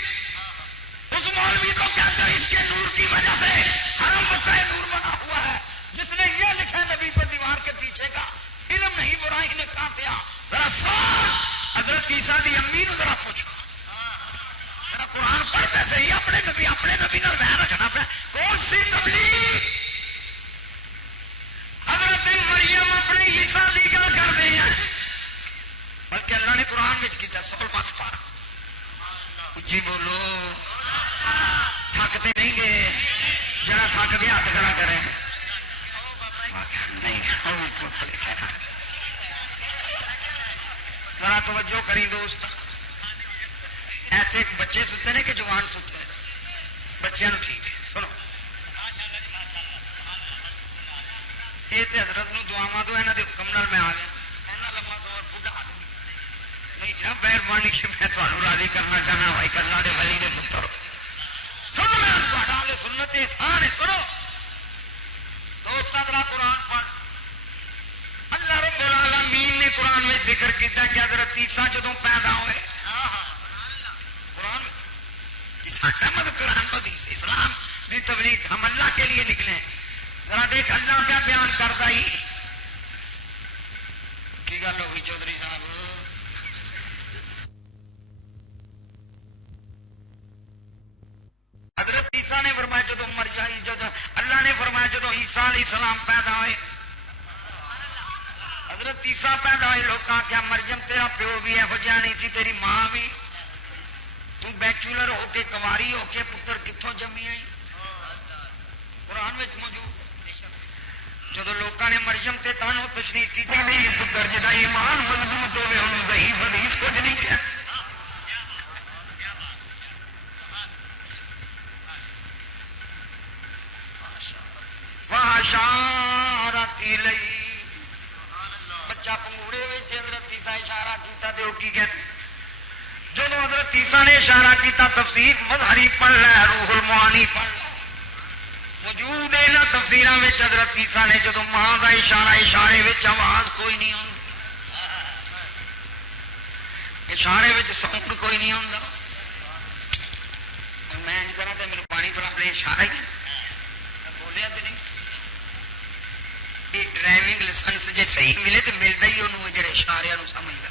اس مولوی کو کہتے ہیں اس کے نور کی وجہ سے حرم مکہ نور بنا ہوا ہے. جس نے یہ لکھا نبی کو دیوار کے پیچھے کا علم نہیں، برائی نے کہا تھا. ذرا سوال حضرت عیسیٰ کی امی نو ذرا پوچھو، ذرا قرآن پڑھتے صحیح اپنے نبی نال بیان رکھنا پڑا. کون سی تبلیغ؟ حضرت مریم اپنے عیسیٰ کی گل کر رہی ہیں، بلکہ اللہ نے قرآن میں کیا 16 پارہ. اچھی بولو، تھکتے نہیں گے. جڑا تھک گیا ہاتھ کھڑا کرے. نہیں ذرا توجہ کری دوست. ایسے بچے ستے نے کہ جوان ستے ہیں؟ بچوں ٹھیک ہے. سنو یہ تو حضرت نو دعاواں دو یہاں کے حکم نال میں آ گیا. ایسا لما سو بڑھا نہیں جا مہربانی کہ میں تمہیں راضی کرنا چاہنا بھائی کرنا دے ولی دے پتر. سنو میں سنت احسان ہے. سنو دوست ذرا قرآن پڑھ. اللہ رب العالمین نے قرآن میں ذکر کیا کہ حضرت عیسیٰ جدوں پیدا ہوئے قرآن ساڈا مطلب قرآن حدیث اسلام دی تبلیغ ہم اللہ کے لیے نکلے. ذرا دیکھ اللہ کیا بیان کرتا ہی. کی گل ہوگی چودھری صاحب؟ حضرت عیسیٰ نے فرمایا جدو مر جائی جدو اللہ نے فرمایا جدو عیسیٰ علیہ السلام پیدا ہوئے، حضرت عیسیٰ پیدا ہوئے لوگ کیا مریم تیرا پیو بھی یہو جہا نہیں سی، تیری ماں بھی، تو بیچولر ہو کے کنواری ہو کے پتر کتوں جمی آئی؟ قرآن میں موجود. جدو لوگوں نے مریم تے تانوں تشریح کی نہیں پتر جا ایمان مضبوط ہوئے انہوں ضعیف حدیث کچھ نہیں کیا. فاشارت الیہ بچہ پنگوڑے میں حضرت عیسیٰ اشارہ کیتا تے وہ کی کہتے جدو حضرت عیسیٰ نے اشارہ کیتا تفسیر مظہری پڑھ لیا، روح المعانی پڑھ لیا. موجود ہے نا تفسیراں میں حضرت عیسیٰ نے جدو ماں کا اشارہ اشارے میں آواز کوئی نہیں آتی، اشارے میں ساؤنڈ کوئی نہیں آتا. میں انج کرا تو میرے پانی پڑا اپنے اشارہ ہی بولیا تو نہیں. ڈرائیونگ لائسنس جی صحیح ملے تو ملتا ہی انہوں جڑے اشارے سمجھتا.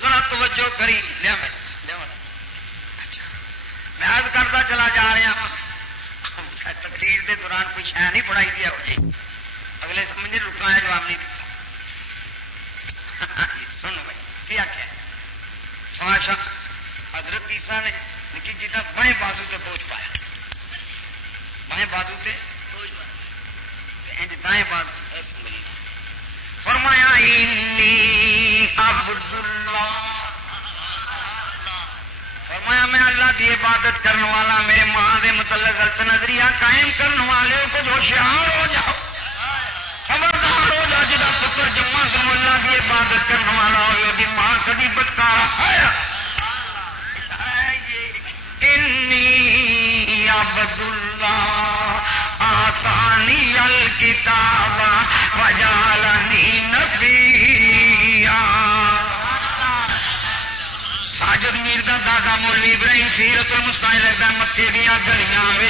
ذرا توجہ کری لیا میں عرض کرتا چلا جا رہا ہوں. تقریر کے دوران کوئی شہ نہیں پڑھائی دیا ہو جی اگلے سمجھے رکایا جواب نہیں دیتا. سنو بھائی کیا کیا فاشا حضرت عیسیٰ نے لیکن جیتا بائیں بازو تے بوجھ پایا، بائیں بازو تے دائیں بازو فرمایا انی عبد اللہ، فرمایا میں اللہ کی عبادت کرنے والا. میرے ماں دے متعلق غلط نظریہ قائم کرنے والے کچھ ہوشیار ہو جاؤ، خبردار ہو جا. جا پتر جمع تم اللہ کی عبادت کرنے والا ہو ماں کدی بدکارا ہے. انی عبد اللہ آتانی الکتاب وجعلنی نبیا. ساجد میر کا دادا مولوی ابراہیم سیرت المستائی لگتا مکے دیا گلیاں بھی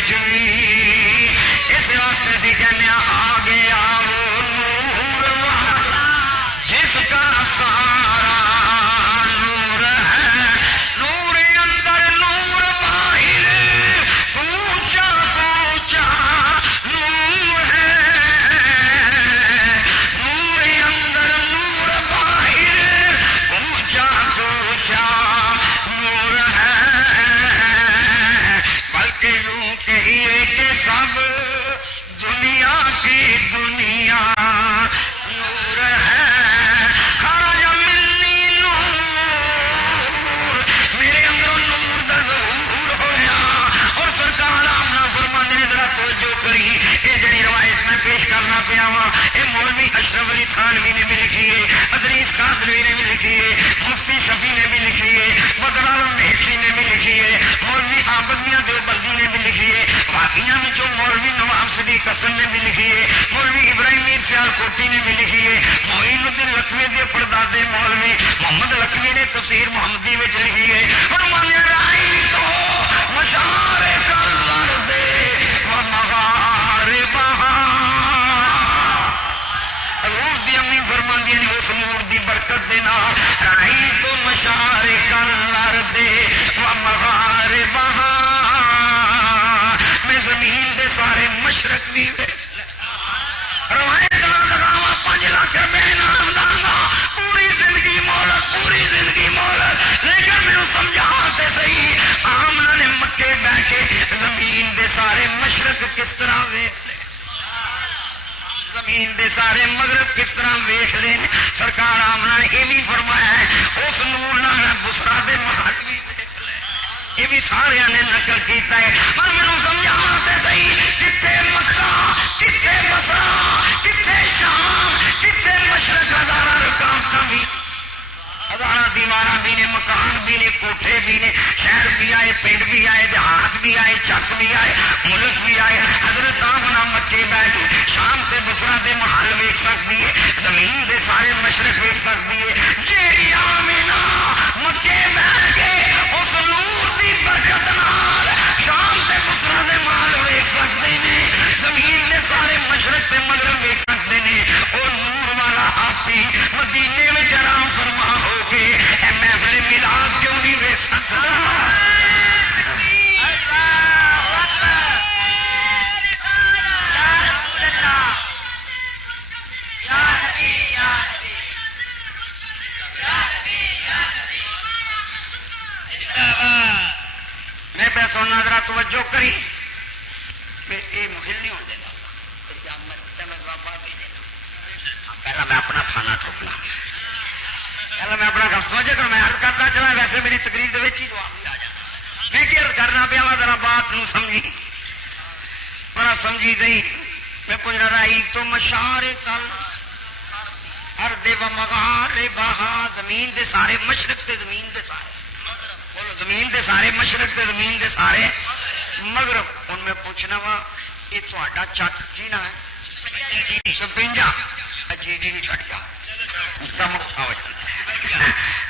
اس واسطے سی کہنے آ گیا وہ نور جس کا سارا نور ہے، نور اندر نور باہر اونچا اونچا نور ہے، نور اندر نور باہر اونچا اونچا نور ہے. بلکہ یوں کہیے کہ سب دنیا کی دنیا نور ہے. خرج من تھانوی نے بھی لکھی ہے، ادریس قادری نے بھی لکھی ہے، مفتی شفیع نے بھی لکھی ہے، بدر عالم میٹھی نے بھی لکھی ہے، مولوی آبدیاں دیوبندی نے بھی لکھی ہے، باقیاں وچوں مولوی نواب صدیق حسن نے بھی لکھی ہے، مولوی ابراہیم میر سیال کوٹی نے بھی لکھی ہے، معین الدین لکھوی دے پردادے مولوی محمد لکھوی نے تفسیر محمدی وچ لکھی ہے، فرمانے رائی تو مشارق الارض و مغاربہا، حضور دی امی فرماندی نے اس نور دی برکت دے نال رائی تو مشارق الارض و مغاربہا، میں زمین دے سارے مشرق بھی روایت لگاوا 5 لاکھ روپے انعام داں پوری زندگی مہلت، پوری زندگی مہلت، لیکن میرے سمجھاتے صحیح آمنا نے مکے بہ کے زمین دے سارے مشرق کس طرح ویکھ لے، زمین دے سارے مغرب کس طرح ویکھ لے، سرکار آمنا نے یہ بھی فرمایا ہے اس نور نال بسرا دے محل بھی ویکھ لے، یہ بھی سارے نے نقل کیتا ہے، پر میرے سمجھاتے صحیح کتنے مکہ، کتنے بصرہ، کتنے شام، کتنے مشرق، ہزارہ رکاوٹاں بھی، ہزارہ دیوارہ بھی نے، مکان بھی نے، کوٹھے بھی نے، شہر بھی آئے، پنڈ بھی آئے، دیہات بھی آئے، چک بھی آئے، ملک بھی آئے، حضرت آمنہ مکے بہ کے شام تے بصرہ دے محل ویکھ سکتی ہے، زمین دے سارے مشرق ویکھ سکتی ہے، جیڑی آمنہ مکے بہ کے اس نور دی برکت نال شام تے بصرہ دے محل ویکھ سکتے ہیں، زمین دے سارے مشرق تے مغرب ویکھ سکتے ہیں، اور نور والا آپی مدینے میں آرام فرما ہو کے اے محفل میلاد کیوں نہیں ویکھ سکتا؟ میں پہ سننا ذرا توجہ کری، یہ مہل نہیں ہونے دینا، پہلا میں اپنا کھانا ٹھوکنا، پہلا میں اپنا گھر سمجھے کر، میں عرض کرتا چلا، ویسے میری تقریر دے وچ ہی جواب بھی آ جانا، میں کی عرض کرنا پیا وا ذرا بات نو سمجھی، بڑا سمجھی گئی، میں پوچھ رہا رائی تو مشارق الارض و مغاربہا، زمین دے سارے مشرق تے زمین دے سارے، بولو زمین دے سارے مشرق تے زمین دے سارے مغرب، ان میں پوچھنا وا یہ تہاڈا چک کی نام ہے؟ 56 جی بھی چھٹ گیا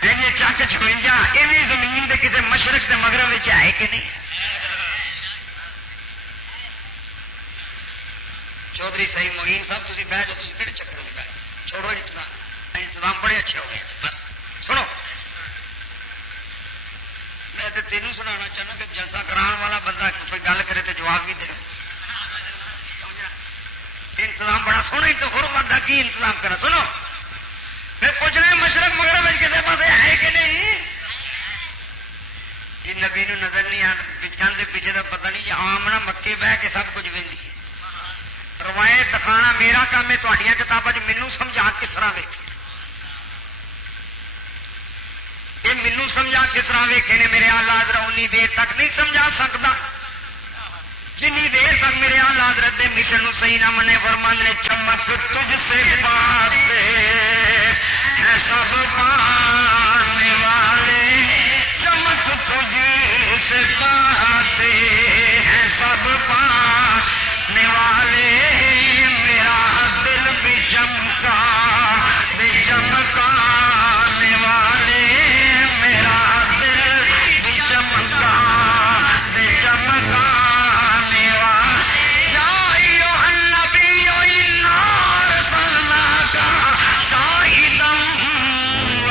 یہ چک 56 یہ بھی زمین دے کسی مشرق دے مغرب ہے کہ نہیں؟ چودھری صحیح معین صاحب تھی بہ جاؤ، تھی کہڑے چکر میں بہ چھوڑو انتظام بڑے اچھے ہو گئے، بس سنو میں تو تینوں سنانا چاہنا کہ جلسہ کران والا بندہ کوئی گل کرے تو جواب بھی دے، انتظام بڑا سونا ہی تو ہر بندہ کی انتظام کرا، سنو میں پوچھ رہا مشرق مغرب کسی پاس ہے کہ نہیں؟ جی نبی نو نظر نہیں آتا دے پیچھے کا پتہ نہیں، آمنا مکے بہ کے سب کچھ ویندی ہے، روایت دکھانا میرا کام ہے، تھوڑیاں کتاباں مینوں سمجھا کس طرح ویکھے، یہ مینوں سمجھا کس طرح ویکھے نے میرے آلہ حضرت انی دیر تک نہیں سمجھا سکتا جنی دیر تک میرے آلہ حضرت دے مشن نو صحیح نہ منے، فرماندے نے چمک تجھ سے پاتے ہیں سب پانے والے، چمک تجھ سے پاتے ہیں سب پانے والے، میرا دل بھی چمکا دے چمکانے والے، میرا دل بھی چمکا دے چمکانے والے، یا ایھا النبی انا ارسلناک شاہدا و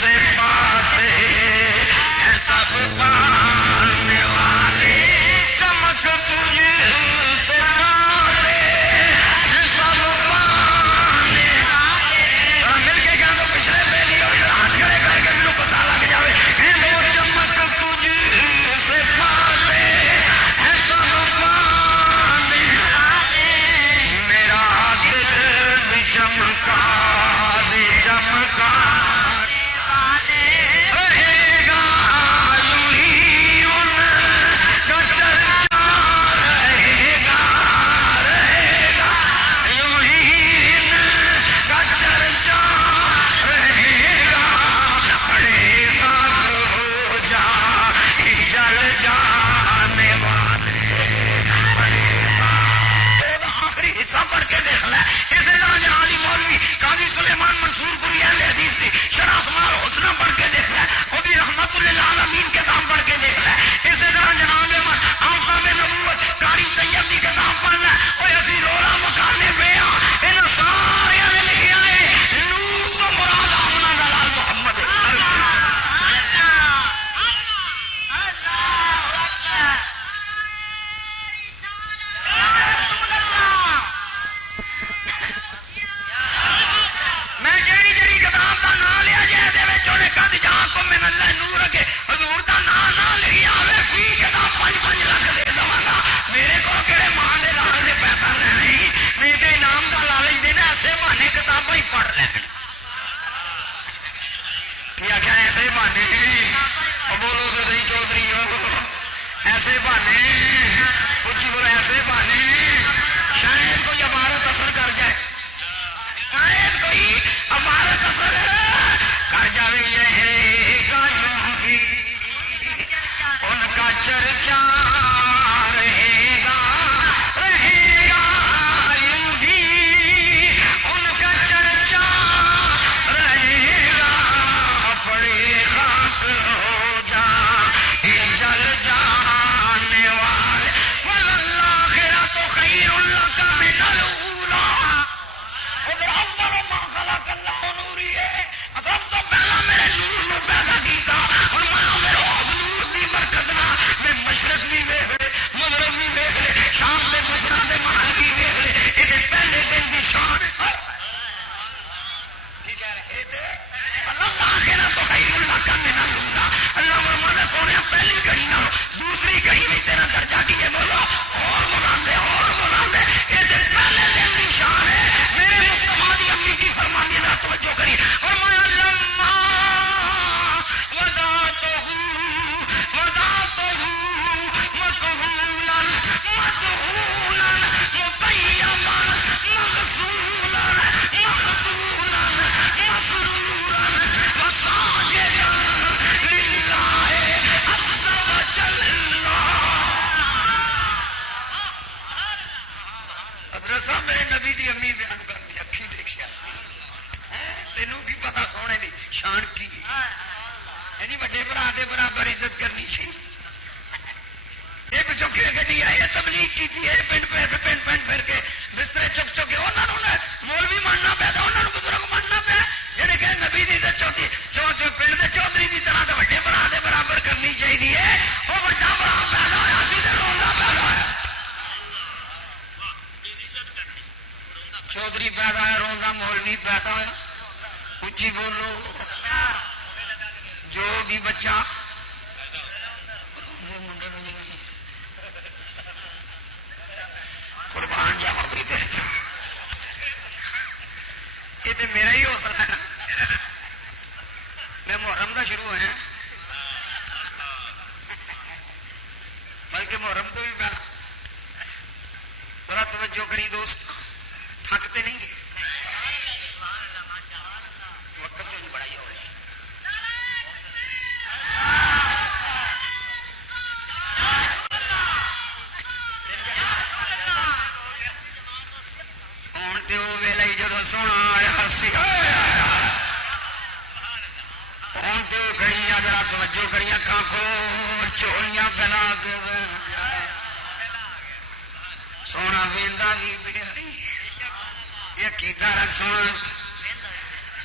سے پاتے ہیں سب پانے والے چمک تجھ سے پاتے ہیں سب پانے والے مل کے کہہ دو پچھلے پہ نہیں ہو ہاتھ کھڑے کر کے میرے پتا لگ جائے وہ چمک تجھ سے پاتے ہیں سب پانے والے میرا دل بھی چمکا دے چمکا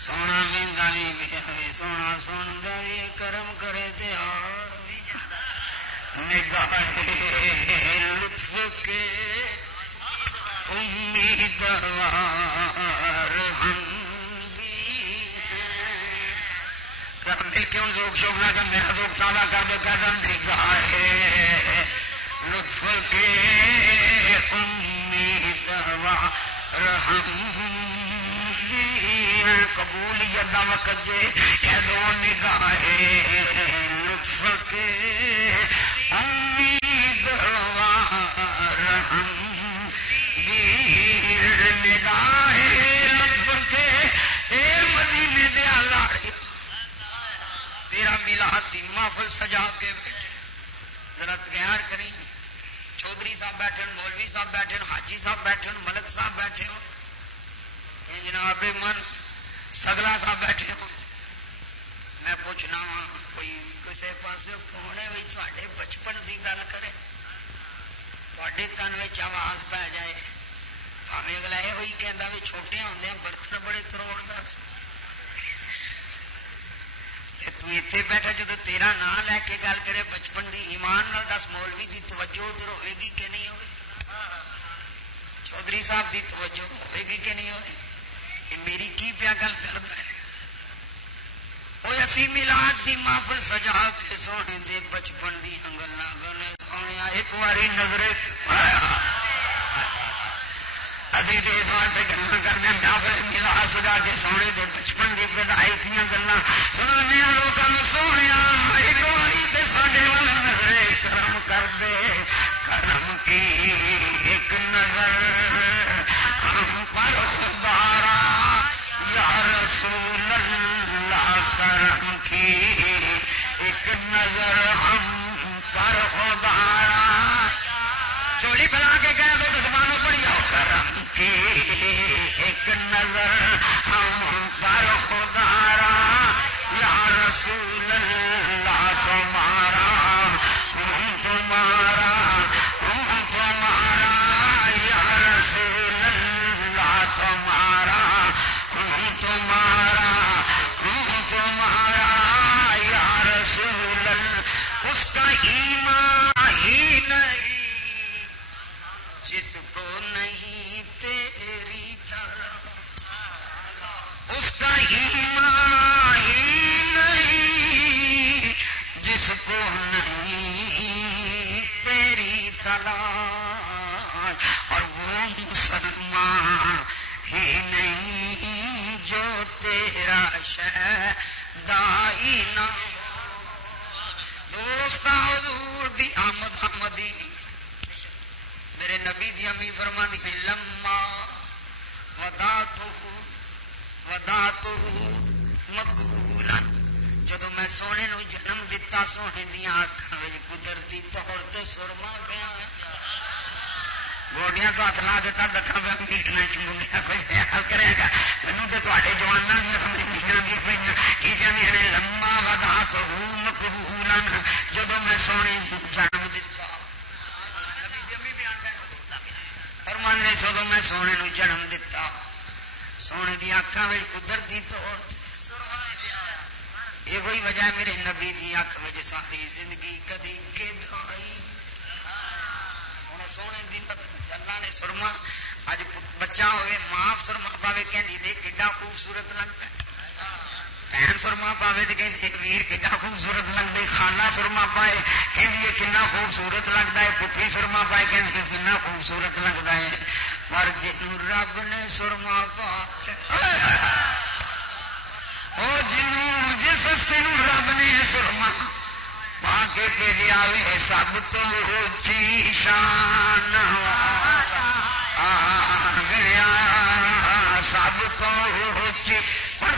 سونا ویندا بھی سونا سندا بھی کرم کرے تے بھی نگاہ لطف کے امیدوار ہم بھی مل کے ان ذوق شوق نہ کر میرا ذوق تازہ کر دے کر نگاہ لطف کے امیدوار ہم بھی قبولیت دا وقت جے کہہ دو نگاہ لطف کے امیدوار ہم بھی نگاہ لطف کے اے مدینے دے لاڑی تیرا میلاد دی محفل سجا کے بیٹھے ذرا غور کریں چودھری صاحب بیٹھے مولوی صاحب بیٹھے حاجی صاحب بیٹھے ملک صاحب بیٹھے ہو جناب من سگلا صاحب بیٹھے ہو میں پوچھنا وا کوئی کسی پاس کونے بھی تھوڑے بچپن کی گل کرے تھوڑے کن میں آواز پی جائے پاوے اگلا یہ ہوئی کہہ بھی چھوٹے ہوندے برتن بڑے تروڑ دس تے بیٹھا جب تیرا نام لے کے گل کرے بچپن دی ایمان نال دس مولوی دی توجہ ادھر ہوئے گی کہ نہیں ہوئے چودھری صاحب دی توجہ ہوئے گی کہ نہیں ہوئے یہ میری کی پیا گل کرتا ہے وہ اسی میلاد دی محفل سجا کے سونے دے بچپن دی گلاں گنے سونے ایک باری نظرے اسی تو اس واسطے گلا کرنے محفل میلاد سجا کے سونے دے بچپن دی پیدائش دیا گلاں سنانے لوگوں نے سونے ایک باری تے ساڈے وال نظرے کرم کر دے کرم کی ایک نظر ہم پر خدارا یا رسول اللہ کرم کی ایک نظر ہم پر خدارا چولی پھیلا کے کہہ دو تو زبانوں پڑی آؤ کرم کی ایک نظر ہم پر خدارا یا رسول اللہ تمہارا ہم تمہارا یا رسول اللہ تمہارا ہم تمہارا یا رسول اللہ اس کا ایمان ہی نہیں جس کو نہیں تیری طرح اس کا ایمان ہی نہیں جس کو نہیں تیری تلاش اور وہ مسلمان ہی نہیں جو تیرا شہدائی نہ دوست حضور دی آمد آمدی میرے نبی دی امی فرماندی ہے لما وداتو مقبولا جدو میں سونے نو جنم دتا سونے دیا آنکھاں وچ قدرتی طور تے سرما پیا گوڈیاں تو ہاتھ لا دیتا دکھا پہ میٹنا چمگیا کچھ خیال کرے گا مینوں تے تواڈے جواناں دی سمجھ نہیں آندی پئی کی جانے نے لما وداتو مقبولا جدو میں سونے نو جنم دتا فرمان نے جدو میں سونے نو جنم دتا سونے دی آنکھاں وچ قدرتی طور یہ کوئی وجہ میرے نبی دی اکھ وچ ساری زندگی کدی گدائی ہن سونے دی اللہ نے سرما اج بچہ ہوئے ماں سرما پاوے کہندی دے کڈا خوبصورت لگتا ہے بہن سرما پاوے تے کہندی ویر کڈا خوبصورت لگدا ہے خالہ سرما پائے کہندی کنا خوبصورت لگتا ہے پتری سرما پائے کہندی کنا خوبصورت لگتا ہے پر جنوں رب نے سرما پا او جنوں جس سن رب نے سرما پا کے بھیجا وے سب تو اونچی شان والا آ گیا سب تو اونچی پر